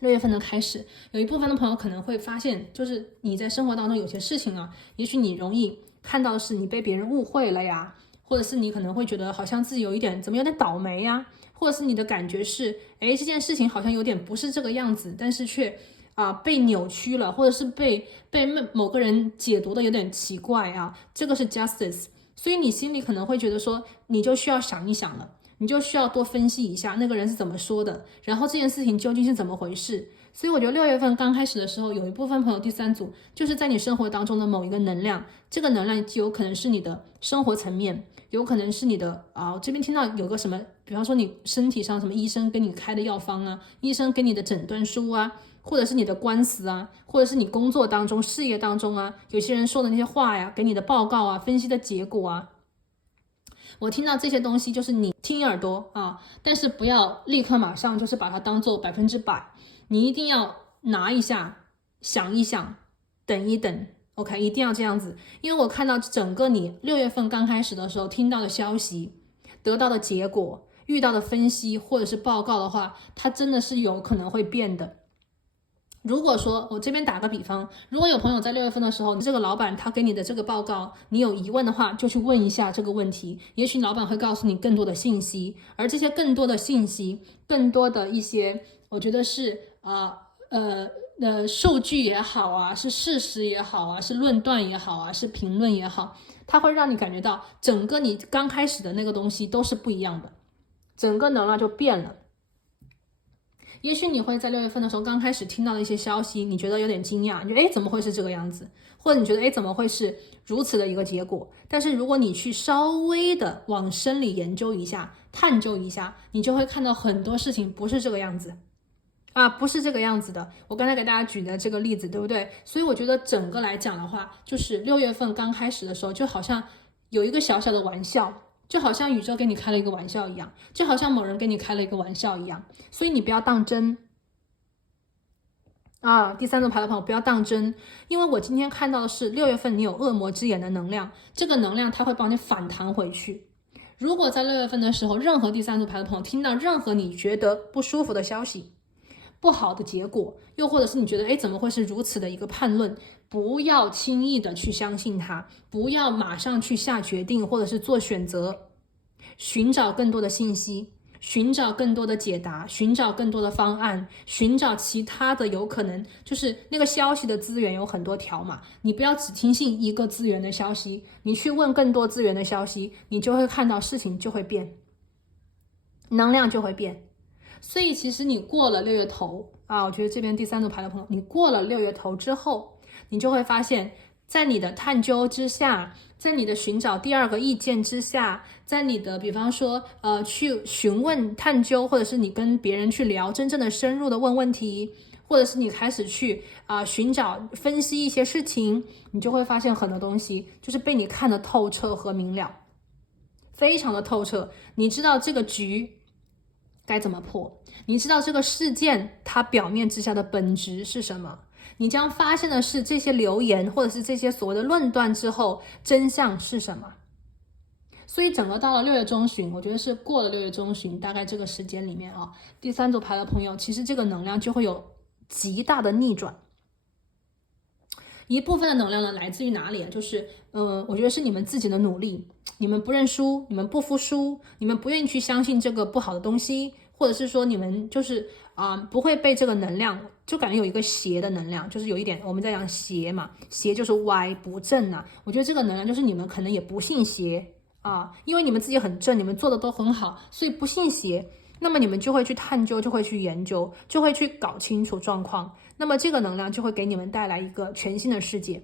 6月份的开始，有一部分的朋友可能会发现，就是你在生活当中有些事情也许你容易看到的是你被别人误会了呀，或者是你可能会觉得好像自己有点倒霉呀，或者是你的感觉是这件事情好像有点不是这个样子，但是却被扭曲了，或者是被某个人解读的有点奇怪这个是 Justice。 所以你心里可能会觉得说，你就需要想一想了，你就需要多分析一下那个人是怎么说的，然后这件事情究竟是怎么回事。所以我觉得6月份刚开始的时候，有一部分朋友第三组就是在你生活当中的某一个能量，这个能量就有可能是你的生活层面，有可能是你的这边听到有个什么，比方说你身体上什么医生给你开的药方医生给你的诊断书或者是你的官司或者是你工作当中事业当中有些人说的那些话给你的报告分析的结果我听到这些东西就是你听耳朵但是不要立刻马上就是把它当做100%，你一定要拿一下，想一想，等一等 OK， 一定要这样子。因为我看到整个你6月份刚开始的时候听到的消息，得到的结果，遇到的分析或者是报告的话，它真的是有可能会变的。如果说我这边打个比方，如果有朋友在6月份的时候，这个老板他给你的这个报告你有疑问的话，就去问一下这个问题，也许老板会告诉你更多的信息，而这些更多的信息，更多的一些我觉得是数据也好是事实也好是论断也好是评论也好，它会让你感觉到整个你刚开始的那个东西都是不一样的，整个能量就变了。也许你会在6月份的时候刚开始听到的一些消息，你觉得有点惊讶，你觉得怎么会是这个样子，或者你觉得怎么会是如此的一个结果。但是如果你去稍微的往深里研究一下，探究一下，你就会看到很多事情不是这个样子不是这个样子的。我刚才给大家举的这个例子，对不对？所以我觉得整个来讲的话，就是6月份刚开始的时候，就好像有一个小小的玩笑，就好像宇宙给你开了一个玩笑一样，就好像某人给你开了一个玩笑一样，所以你不要当真第三组牌的朋友不要当真，因为我今天看到的是6月份你有恶魔之眼的能量，这个能量它会帮你反弹回去。如果在6月份的时候，任何第三组牌的朋友听到任何你觉得不舒服的消息，不好的结果，又或者是你觉得怎么会是如此的一个判论，不要轻易的去相信它，不要马上去下决定或者是做选择，寻找更多的信息，寻找更多的解答，寻找更多的方案，寻找其他的有可能，就是那个消息的资源有很多条嘛，你不要只听信一个资源的消息，你去问更多资源的消息，你就会看到事情就会变，能量就会变。所以其实你过了6月头啊，我觉得这边第3组牌的朋友，你过了6月头之后，你就会发现，在你的探究之下，在你的寻找第2个意见之下，在你的比方说去询问探究，或者是你跟别人去聊，真正的深入的问问题，或者是你开始去寻找分析一些事情，你就会发现很多东西就是被你看得透彻和明了，非常的透彻。你知道这个局该怎么破，你知道这个事件它表面之下的本质是什么，你将发现的是这些流言或者是这些所谓的论断之后真相是什么。所以整个到了6月中旬，我觉得是过了6月中旬，大概这个时间里面啊，第3组牌的朋友，其实这个能量就会有极大的逆转。一部分的能量呢来自于哪里？就是我觉得是你们自己的努力，你们不认输，你们不服输，你们不愿意去相信这个不好的东西，或者是说你们就是不会被这个能量，就感觉有一个邪的能量，就是有一点我们在讲邪嘛，邪就是歪不正啊。我觉得这个能量就是你们可能也不信邪因为你们自己很正，你们做的都很好，所以不信邪，那么你们就会去探究，就会去研究，就会去搞清楚状况，那么这个能量就会给你们带来一个全新的世界。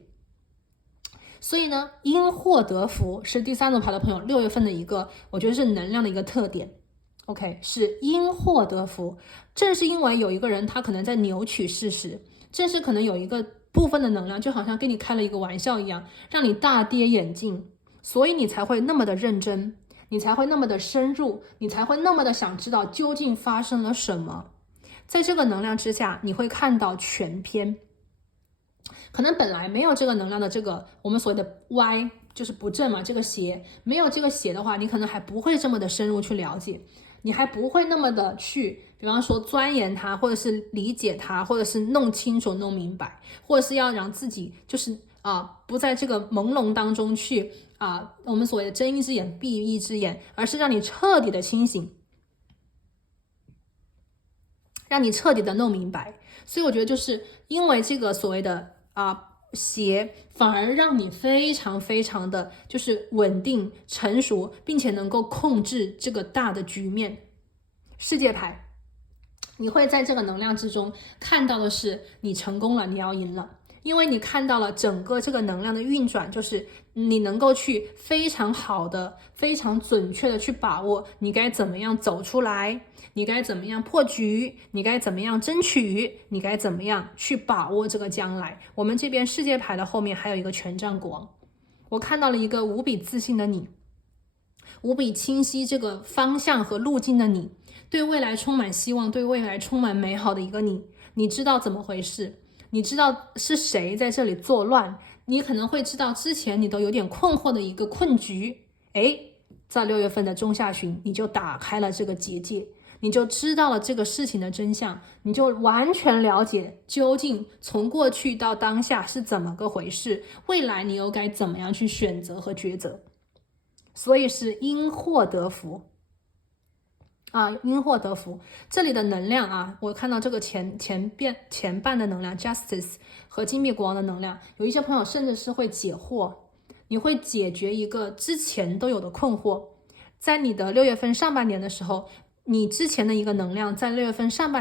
所以呢，因祸得福是第3组牌的朋友6月份的一个，我觉得是能量的一个特点。OK， 是因祸得福，正是因为有一个人他可能在扭曲事实，正是可能有一个部分的能量就好像跟你开了一个玩笑一样，让你大跌眼镜，所以你才会那么的认真，你才会那么的深入，你才会那么的想知道究竟发生了什么。在这个能量之下，你会看到全篇。可能本来没有这个能量的这个我们所谓的歪，就是不正嘛，这个邪，没有这个邪的话，你可能还不会这么的深入去了解，你还不会那么的去比方说钻研它，或者是理解它，或者是弄清楚弄明白，或者是要让自己就是不在这个朦胧当中去我们所谓的睁一只眼闭一只眼，而是让你彻底的清醒，让你彻底的弄明白。所以我觉得就是因为这个所谓的邪，反而让你非常非常的就是稳定成熟，并且能够控制这个大的局面。世界牌，你会在这个能量之中看到的是你成功了，你要赢了，因为你看到了整个这个能量的运转，就是你能够去非常好的非常准确的去把握你该怎么样走出来，你该怎么样破局，你该怎么样争取，你该怎么样去把握这个将来。我们这边世界牌的后面还有一个权杖国王，我看到了一个无比自信的你，无比清晰这个方向和路径的你，对未来充满希望，对未来充满美好的一个你。你知道怎么回事，你知道是谁在这里作乱，你可能会知道之前你都有点困惑的一个困局，在6月份的中下旬你就打开了这个结界，你就知道了这个事情的真相，你就完全了解究竟从过去到当下是怎么个回事，未来你又该怎么样去选择和抉择。所以是因祸得福因祸得福。这里的能量我看到这个前半的能量 Justice 和金币国王的能量，有一些朋友甚至是会解惑，你会解决一个之前都有的困惑。在你的6月份上半年的时候，你之前的一个能量在6月份上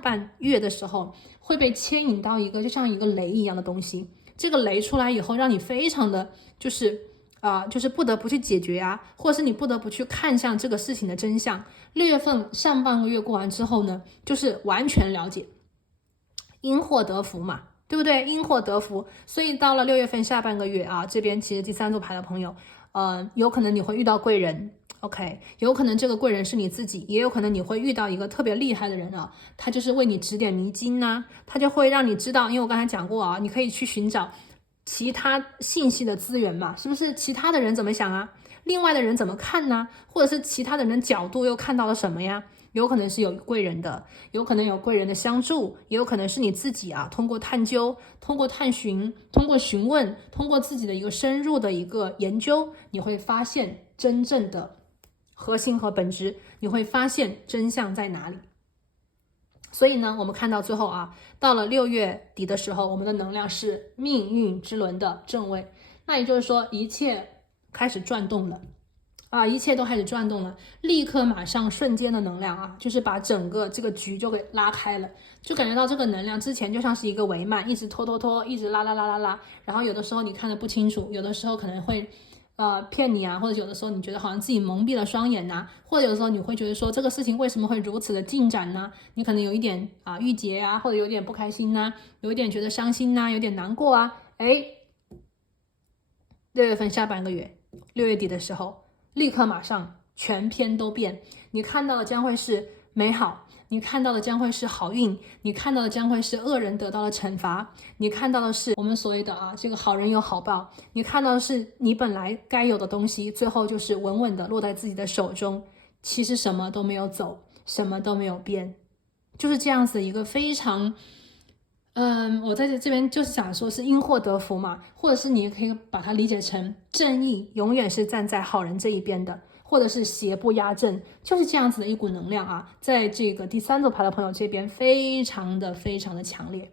半月的时候会被牵引到一个就像一个雷一样的东西，这个雷出来以后让你非常的就是不得不去解决或者是你不得不去看向这个事情的真相。6月份上半个月过完之后呢，就是完全了解，因祸得福嘛，对不对？因祸得福，所以到了6月份下半个月这边其实第3组牌的朋友，有可能你会遇到贵人 ，OK， 有可能这个贵人是你自己，也有可能你会遇到一个特别厉害的人他就是为你指点迷津他就会让你知道，因为我刚才讲过你可以去寻找其他信息的资源嘛，是不是？其他的人怎么想另外的人怎么看呢？或者是其他的人角度又看到了什么呀？有可能是有贵人的，有可能有贵人的相助，也有可能是你自己通过探究，通过探寻，通过询问，通过自己的一个深入的一个研究，你会发现真正的核心和本质，你会发现真相在哪里。所以呢，我们看到最后到了6月底的时候，我们的能量是命运之轮的正位，那也就是说一切开始转动了一切都开始转动了，立刻马上瞬间的能量就是把整个这个局就给拉开了，就感觉到这个能量之前就像是一个帷幔，一直拖，一直拉，然后有的时候你看得不清楚，有的时候可能会骗你或者有的时候你觉得好像自己蒙蔽了双眼或者有的时候你会觉得说这个事情为什么会如此的进展呢？你可能有一点郁结或者有点不开心有一点觉得伤心有点难过6月份下半个月，6月底的时候，立刻马上全篇都变，你看到的将会是美好，你看到的将会是好运，你看到的将会是恶人得到了惩罚，你看到的是我们所谓的这个好人有好报，你看到的是你本来该有的东西，最后就是稳稳的落在自己的手中，其实什么都没有走，什么都没有变，就是这样子一个非常我在这边就是想说是因祸得福嘛，或者是你也可以把它理解成正义永远是站在好人这一边的，或者是邪不压正，就是这样子的一股能量在这个第3组牌的朋友这边非常的强烈。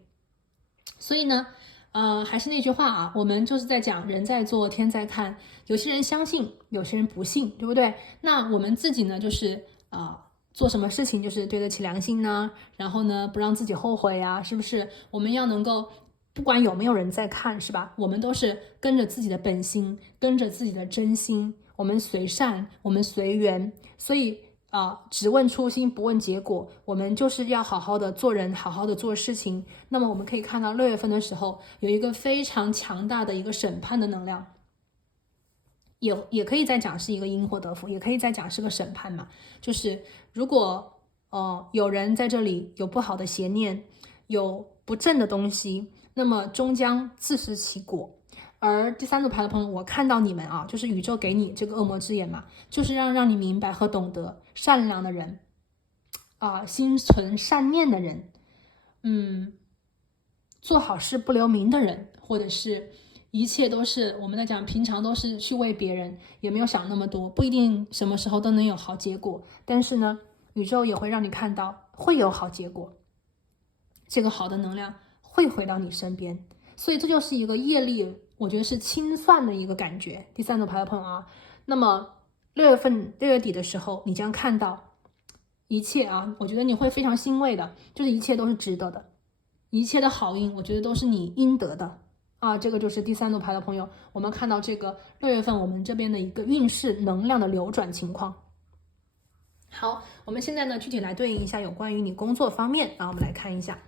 所以呢还是那句话我们就是在讲人在做天在看，有些人相信，有些人不信，对不对？那我们自己呢就是做什么事情就是对得起良心呢，然后呢不让自己后悔是不是？我们要能够不管有没有人在看，是吧？我们都是跟着自己的本心，跟着自己的真心，我们随善，我们随缘。所以只问初心不问结果，我们就是要好好的做人，好好的做事情。那么我们可以看到6月份的时候有一个非常强大的一个审判的能量，也可以再讲是一个因祸得福，也可以再讲是个审判嘛。就是如果有人在这里有不好的邪念，有不正的东西，那么终将自食其果。而第3组牌的朋友，我看到你们就是宇宙给你这个恶魔之眼嘛，就是让你明白和懂得善良的人心存善念的人，做好事不留名的人，或者是一切都是我们在讲平常都是去为别人，也没有想那么多，不一定什么时候都能有好结果，但是呢宇宙也会让你看到会有好结果，这个好的能量会回到你身边。所以这就是一个业力，我觉得是清算的一个感觉。第3组牌的朋友那么6月底的时候，你将看到一切我觉得你会非常欣慰的，就是一切都是值得的，一切的好运我觉得都是你应得的这个就是第3组牌的朋友，我们看到这个6月份我们这边的一个运势能量的流转情况。好，我们现在呢具体来对应一下有关于你工作方面我们来看一下。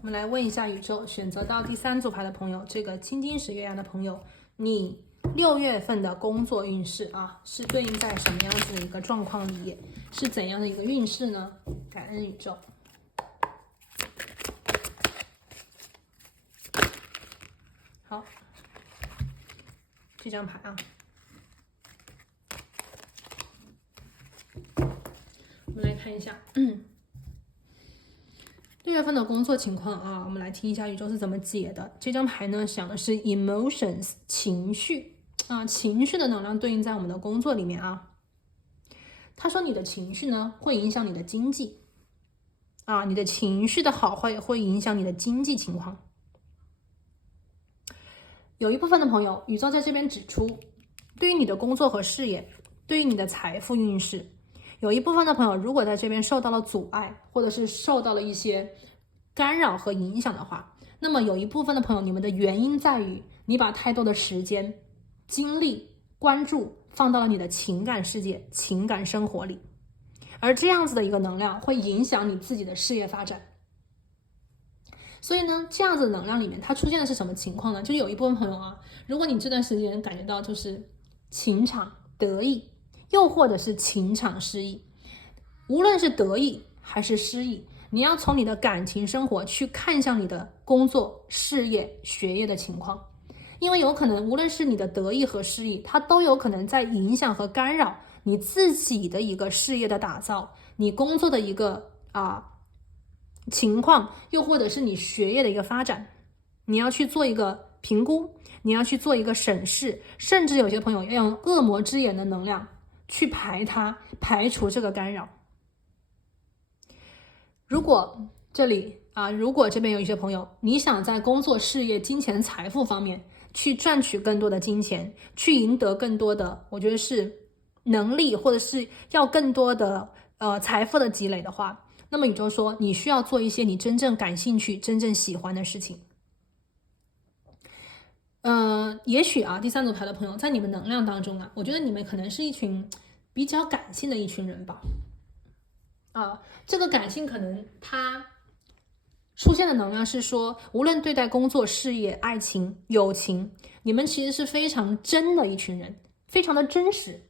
我们来问一下宇宙，选择到第3组牌的朋友，这个青金石月亮的朋友，你6月份的工作运势是对应在什么样子的一个状况里，是怎样的一个运势呢？感恩宇宙。好，这张牌我们来看一下6月份的工作情况我们来听一下宇宙是怎么解的。这张牌呢想的是 emotions 情绪情绪的能量对应在我们的工作里面他说你的情绪呢会影响你的经济你的情绪的好坏会影响你的经济情况。有一部分的朋友，宇宙在这边指出，对于你的工作和事业，对于你的财富运势，有一部分的朋友如果在这边受到了阻碍，或者是受到了一些干扰和影响的话，那么有一部分的朋友，你们的原因在于你把太多的时间、精力、关注放到了你的情感世界、情感生活里，而这样子的一个能量会影响你自己的事业发展。所以呢，这样子的能量里面，它出现的是什么情况呢？就有一部分朋友如果你这段时间感觉到就是情场得意，又或者是情场失意，无论是得意还是失意，你要从你的感情生活去看向你的工作、事业、学业的情况，因为有可能无论是你的得意和失意，它都有可能在影响和干扰你自己的一个事业的打造，你工作的一个情况，又或者是你学业的一个发展，你要去做一个评估，你要去做一个审视，甚至有些朋友要用恶魔之眼的能量去排除这个干扰。如果这里啊，如果这边有一些朋友，你想在工作、事业、金钱、财富方面去赚取更多的金钱，去赢得更多的，我觉得是能力，或者是要更多的财富的积累的话，那么宇宙说你需要做一些你真正感兴趣、真正喜欢的事情。也许啊，第三组牌的朋友在你们能量当中啊，我觉得你们可能是一群比较感性的一群人吧。这个感性可能它出现的能量是说，无论对待工作、事业、爱情、友情，你们其实是非常真的一群人，非常的真实。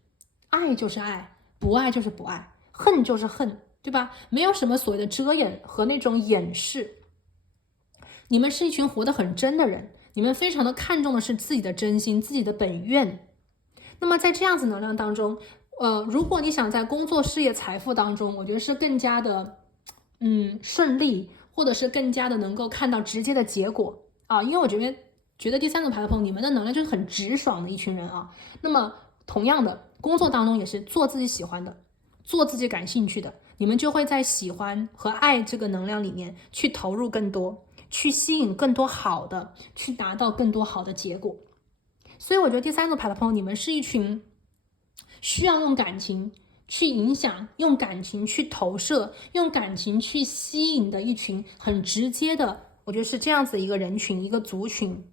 爱就是爱，不爱就是不爱，恨就是恨，对吧？没有什么所谓的遮掩和那种掩饰。你们是一群活得很真的人，你们非常的看重的是自己的真心，自己的本愿。那么在这样子能量当中，如果你想在工作、事业、财富当中，我觉得是更加的顺利，或者是更加的能够看到直接的结果啊。因为我觉得第三组牌的朋友，你们的能量就是很直爽的一群人啊。那么同样的，工作当中也是做自己喜欢的，做自己感兴趣的，你们就会在喜欢和爱这个能量里面去投入更多，去吸引更多好的，去达到更多好的结果。所以我觉得第三组牌的朋友，你们是一群需要用感情去影响，用感情去投射，用感情去吸引的一群很直接的，我觉得是这样子一个人群，一个族群。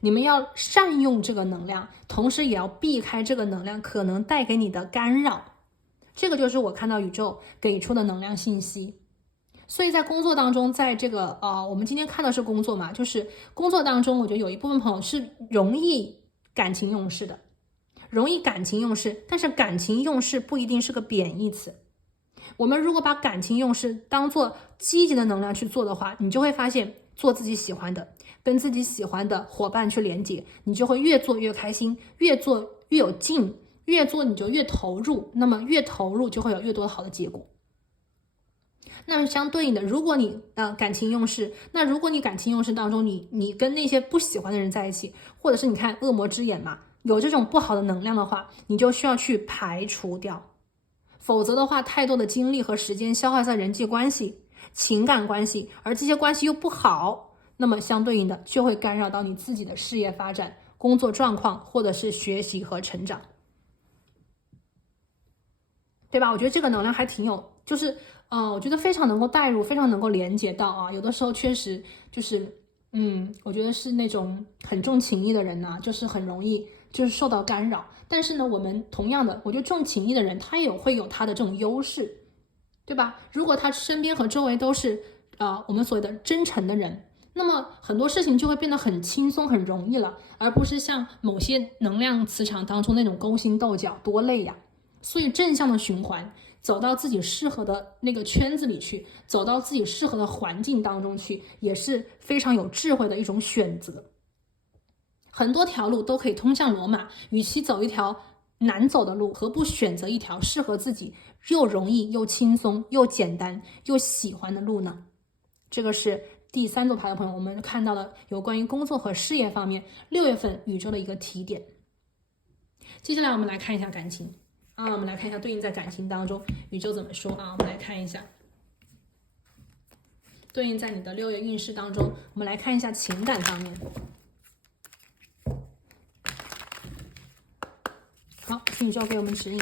你们要善用这个能量，同时也要避开这个能量可能带给你的干扰。这个就是我看到宇宙给出的能量信息。所以在工作当中，在这个我们今天看的是工作嘛，就是工作当中，我觉得有一部分朋友是容易感情用事的，容易感情用事，但是感情用事不一定是个贬义词。我们如果把感情用事当做积极的能量去做的话，你就会发现做自己喜欢的，跟自己喜欢的伙伴去连接，你就会越做越开心，越做越有劲，越做你就越投入，那么越投入就会有越多好的结果。那么相对应的，如果你感情用事，那如果你感情用事当中，你跟那些不喜欢的人在一起，或者是你看恶魔之眼嘛，有这种不好的能量的话，你就需要去排除掉，否则的话，太多的精力和时间消耗在人际关系、情感关系，而这些关系又不好，那么相对应的就会干扰到你自己的事业发展、工作状况，或者是学习和成长，对吧？我觉得这个能量还挺有，就是我觉得非常能够带入，非常能够连接到啊。有的时候确实就是我觉得是那种很重情义的人呢，就是很容易就是受到干扰。但是呢，我们同样的，我觉得重情义的人，他也会有他的这种优势，对吧？如果他身边和周围都是我们所谓的真诚的人，那么很多事情就会变得很轻松、很容易了，而不是像某些能量磁场当中那种勾心斗角，多累呀。所以正向的循环，走到自己适合的那个圈子里去，走到自己适合的环境当中去，也是非常有智慧的一种选择。很多条路都可以通向罗马，与其走一条难走的路，何不选择一条适合自己又容易又轻松又简单又喜欢的路呢？这个是第三组牌的朋友，我们看到了有关于工作和事业方面6月份宇宙的一个提点。接下来我们来看一下感情我们来看一下对应在感情当中宇宙怎么说我们来看一下对应在你的6月运势当中，我们来看一下情感方面。好，请宇宙给我们指引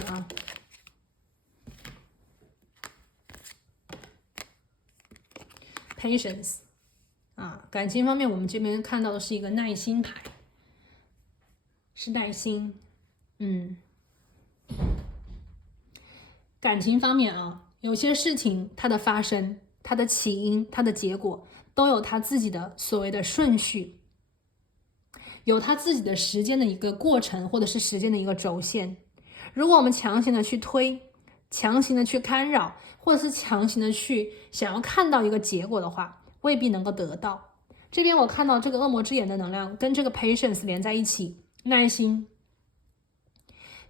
Patience 感情方面我们这边看到的是一个耐心牌，是耐心。感情方面有些事情它的发生、它的起因、它的结果都有它自己的所谓的顺序，有它自己的时间的一个过程，或者是时间的一个轴线。如果我们强行的去推，强行的去干扰，或者是强行的去想要看到一个结果的话，未必能够得到。这边我看到这个恶魔之眼的能量跟这个 patience 连在一起，耐心。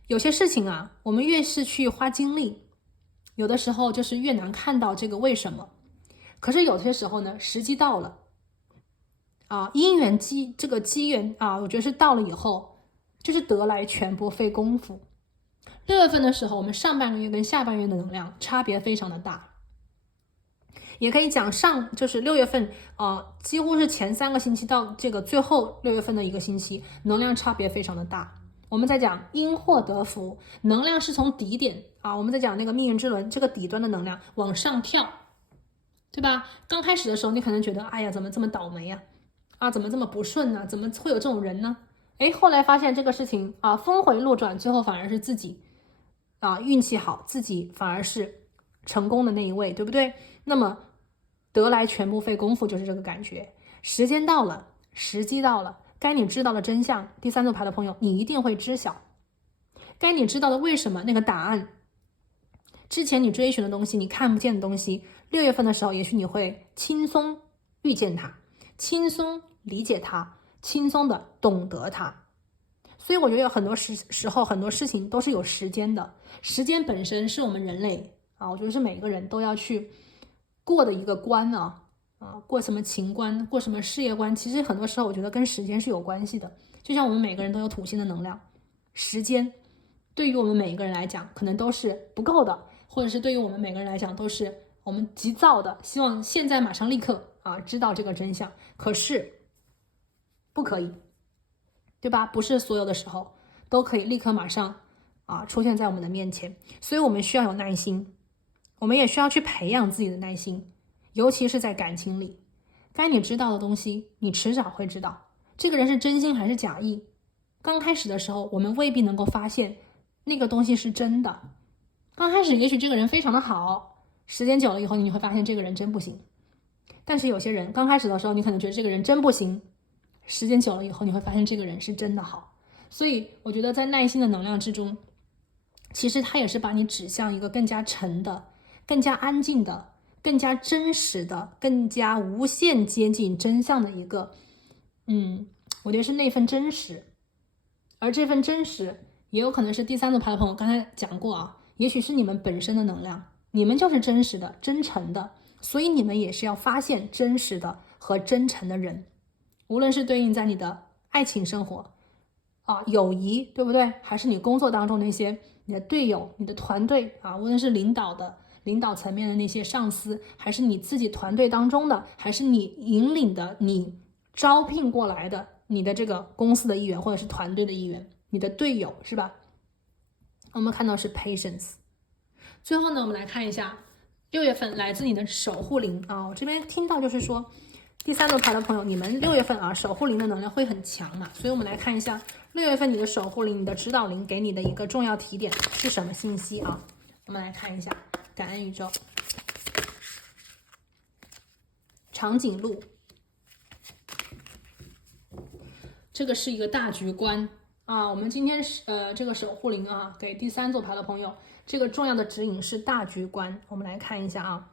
有些事情我们越是去花精力，有的时候就是越难看到这个为什么。可是有些时候呢，时机到了因缘这个机缘我觉得是到了以后，就是得来全不费功夫。6月份的时候，我们上半个月跟下半月的能量差别非常的大。也可以讲就是6月份几乎是前3个星期到这个最后6月份的一个星期，能量差别非常的大。我们在讲因祸得福，能量是从底点我们在讲那个命运之轮这个底端的能量往上跳，对吧？刚开始的时候你可能觉得哎呀怎么这么倒霉怎么这么不顺呢？怎么会有这种人呢？后来发现这个事情峰回路转，最后反而是自己运气好，自己反而是成功的那一位，对不对？那么得来全不费功夫，就是这个感觉。时间到了，时机到了，该你知道的真相，第3组牌的朋友你一定会知晓。该你知道的为什么那个答案，之前你追寻的东西，你看不见的东西，6月份的时候也许你会轻松遇见它，轻松理解它，轻松的懂得它。所以我觉得有很多时候很多事情都是有时间的，时间本身是我们人类我觉得是每个人都要去过的一个关过什么情关，过什么事业观，其实很多时候我觉得跟时间是有关系的。就像我们每个人都有土星的能量，时间对于我们每一个人来讲可能都是不够的，或者是对于我们每个人来讲都是我们急躁的，希望现在马上立刻知道这个真相，可是不可以，对吧？不是所有的时候都可以立刻马上出现在我们的面前，所以我们需要有耐心，我们也需要去培养自己的耐心，尤其是在感情里，该你知道的东西你迟早会知道，这个人是真心还是假意。刚开始的时候我们未必能够发现那个东西是真的，刚开始也许这个人非常的好，时间久了以后你会发现这个人真不行。但是有些人刚开始的时候你可能觉得这个人真不行，时间久了以后你会发现这个人是真的好。所以我觉得在耐心的能量之中，其实它也是把你指向一个更加沉的，更加安静的，更加真实的，更加无限接近真相的一个我觉得是那份真实。而这份真实也有可能是第3组牌的朋友刚才讲过也许是你们本身的能量，你们就是真实的真诚的，所以你们也是要发现真实的和真诚的人，无论是对应在你的爱情生活友谊，对不对？还是你工作当中那些你的队友，你的团队无论是领导层面的那些上司，还是你自己团队当中的，还是你引领的，你招聘过来的你的这个公司的一员，或者是团队的一员，你的队友，是吧？我们看到是 patience。 最后呢，我们来看一下6月份来自你的守护灵我这边听到就是说第3组牌的朋友，你们6月份守护灵的能量会很强嘛，所以我们来看一下6月份你的守护灵，你的指导灵给你的一个重要提点是什么信息我们来看一下感恩宇宙。长颈鹿，这个是一个大局观我们今天这个守护灵给第3组牌的朋友，这个重要的指引是大局观。我们来看一下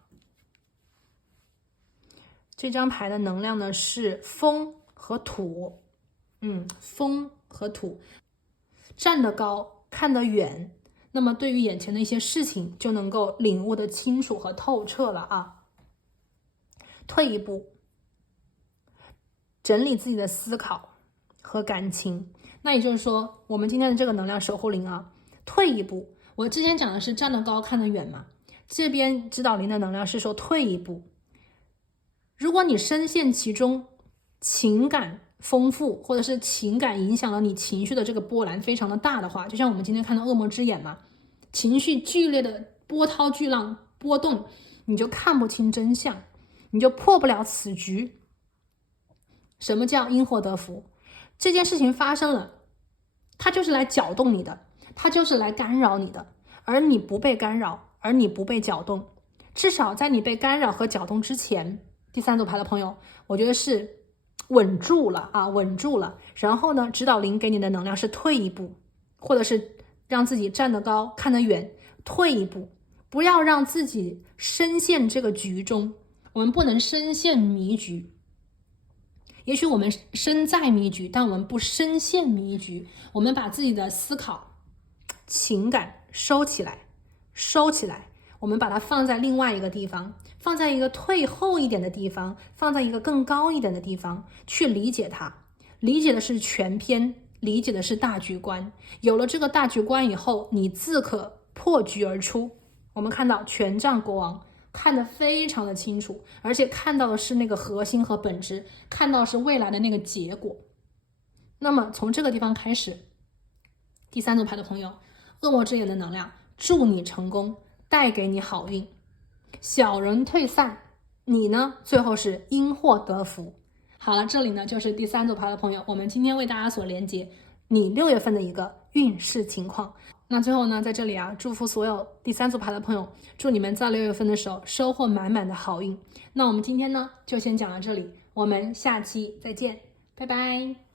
这张牌的能量呢是风和土，风和土，站得高看得远，那么对于眼前的一些事情就能够领悟得清楚和透彻了退一步，整理自己的思考和感情。那也就是说我们今天的这个能量守护灵退一步，我之前讲的是站得高看得远嘛，这边指导灵的能量是说退一步。如果你深陷其中，情感丰富，或者是情感影响了你情绪的这个波澜非常的大的话，就像我们今天看到恶魔之眼嘛，情绪剧烈的波涛巨浪波动，你就看不清真相，你就破不了此局。什么叫因祸得福？这件事情发生了，它就是来搅动你的，它就是来干扰你的，而你不被干扰，而你不被搅动。至少在你被干扰和搅动之前，第3组牌的朋友，我觉得是稳住了稳住了。然后呢，指导灵给你的能量是退一步，或者是让自己站得高看得远，退一步，不要让自己深陷这个局中。我们不能深陷迷局，也许我们身在迷局，但我们不深陷迷局。我们把自己的思考情感收起来，我们把它放在另外一个地方，放在一个退后一点的地方，放在一个更高一点的地方去理解它。理解的是全篇，理解的是大局观。有了这个大局观以后，你自可破局而出。我们看到权杖国王看得非常的清楚，而且看到的是那个核心和本质，看到是未来的那个结果。那么从这个地方开始，第三组牌的朋友，恶魔之眼的能量，祝你成功，带给你好运，小人退散，你呢最后是因祸得福。好了，这里呢就是第三组牌的朋友，我们今天为大家所连接你6月份的一个运势情况。那最后呢，在这里祝福所有第三组牌的朋友，祝你们在6月份的时候收获满满的好运。那我们今天呢就先讲到这里，我们下期再见，拜拜。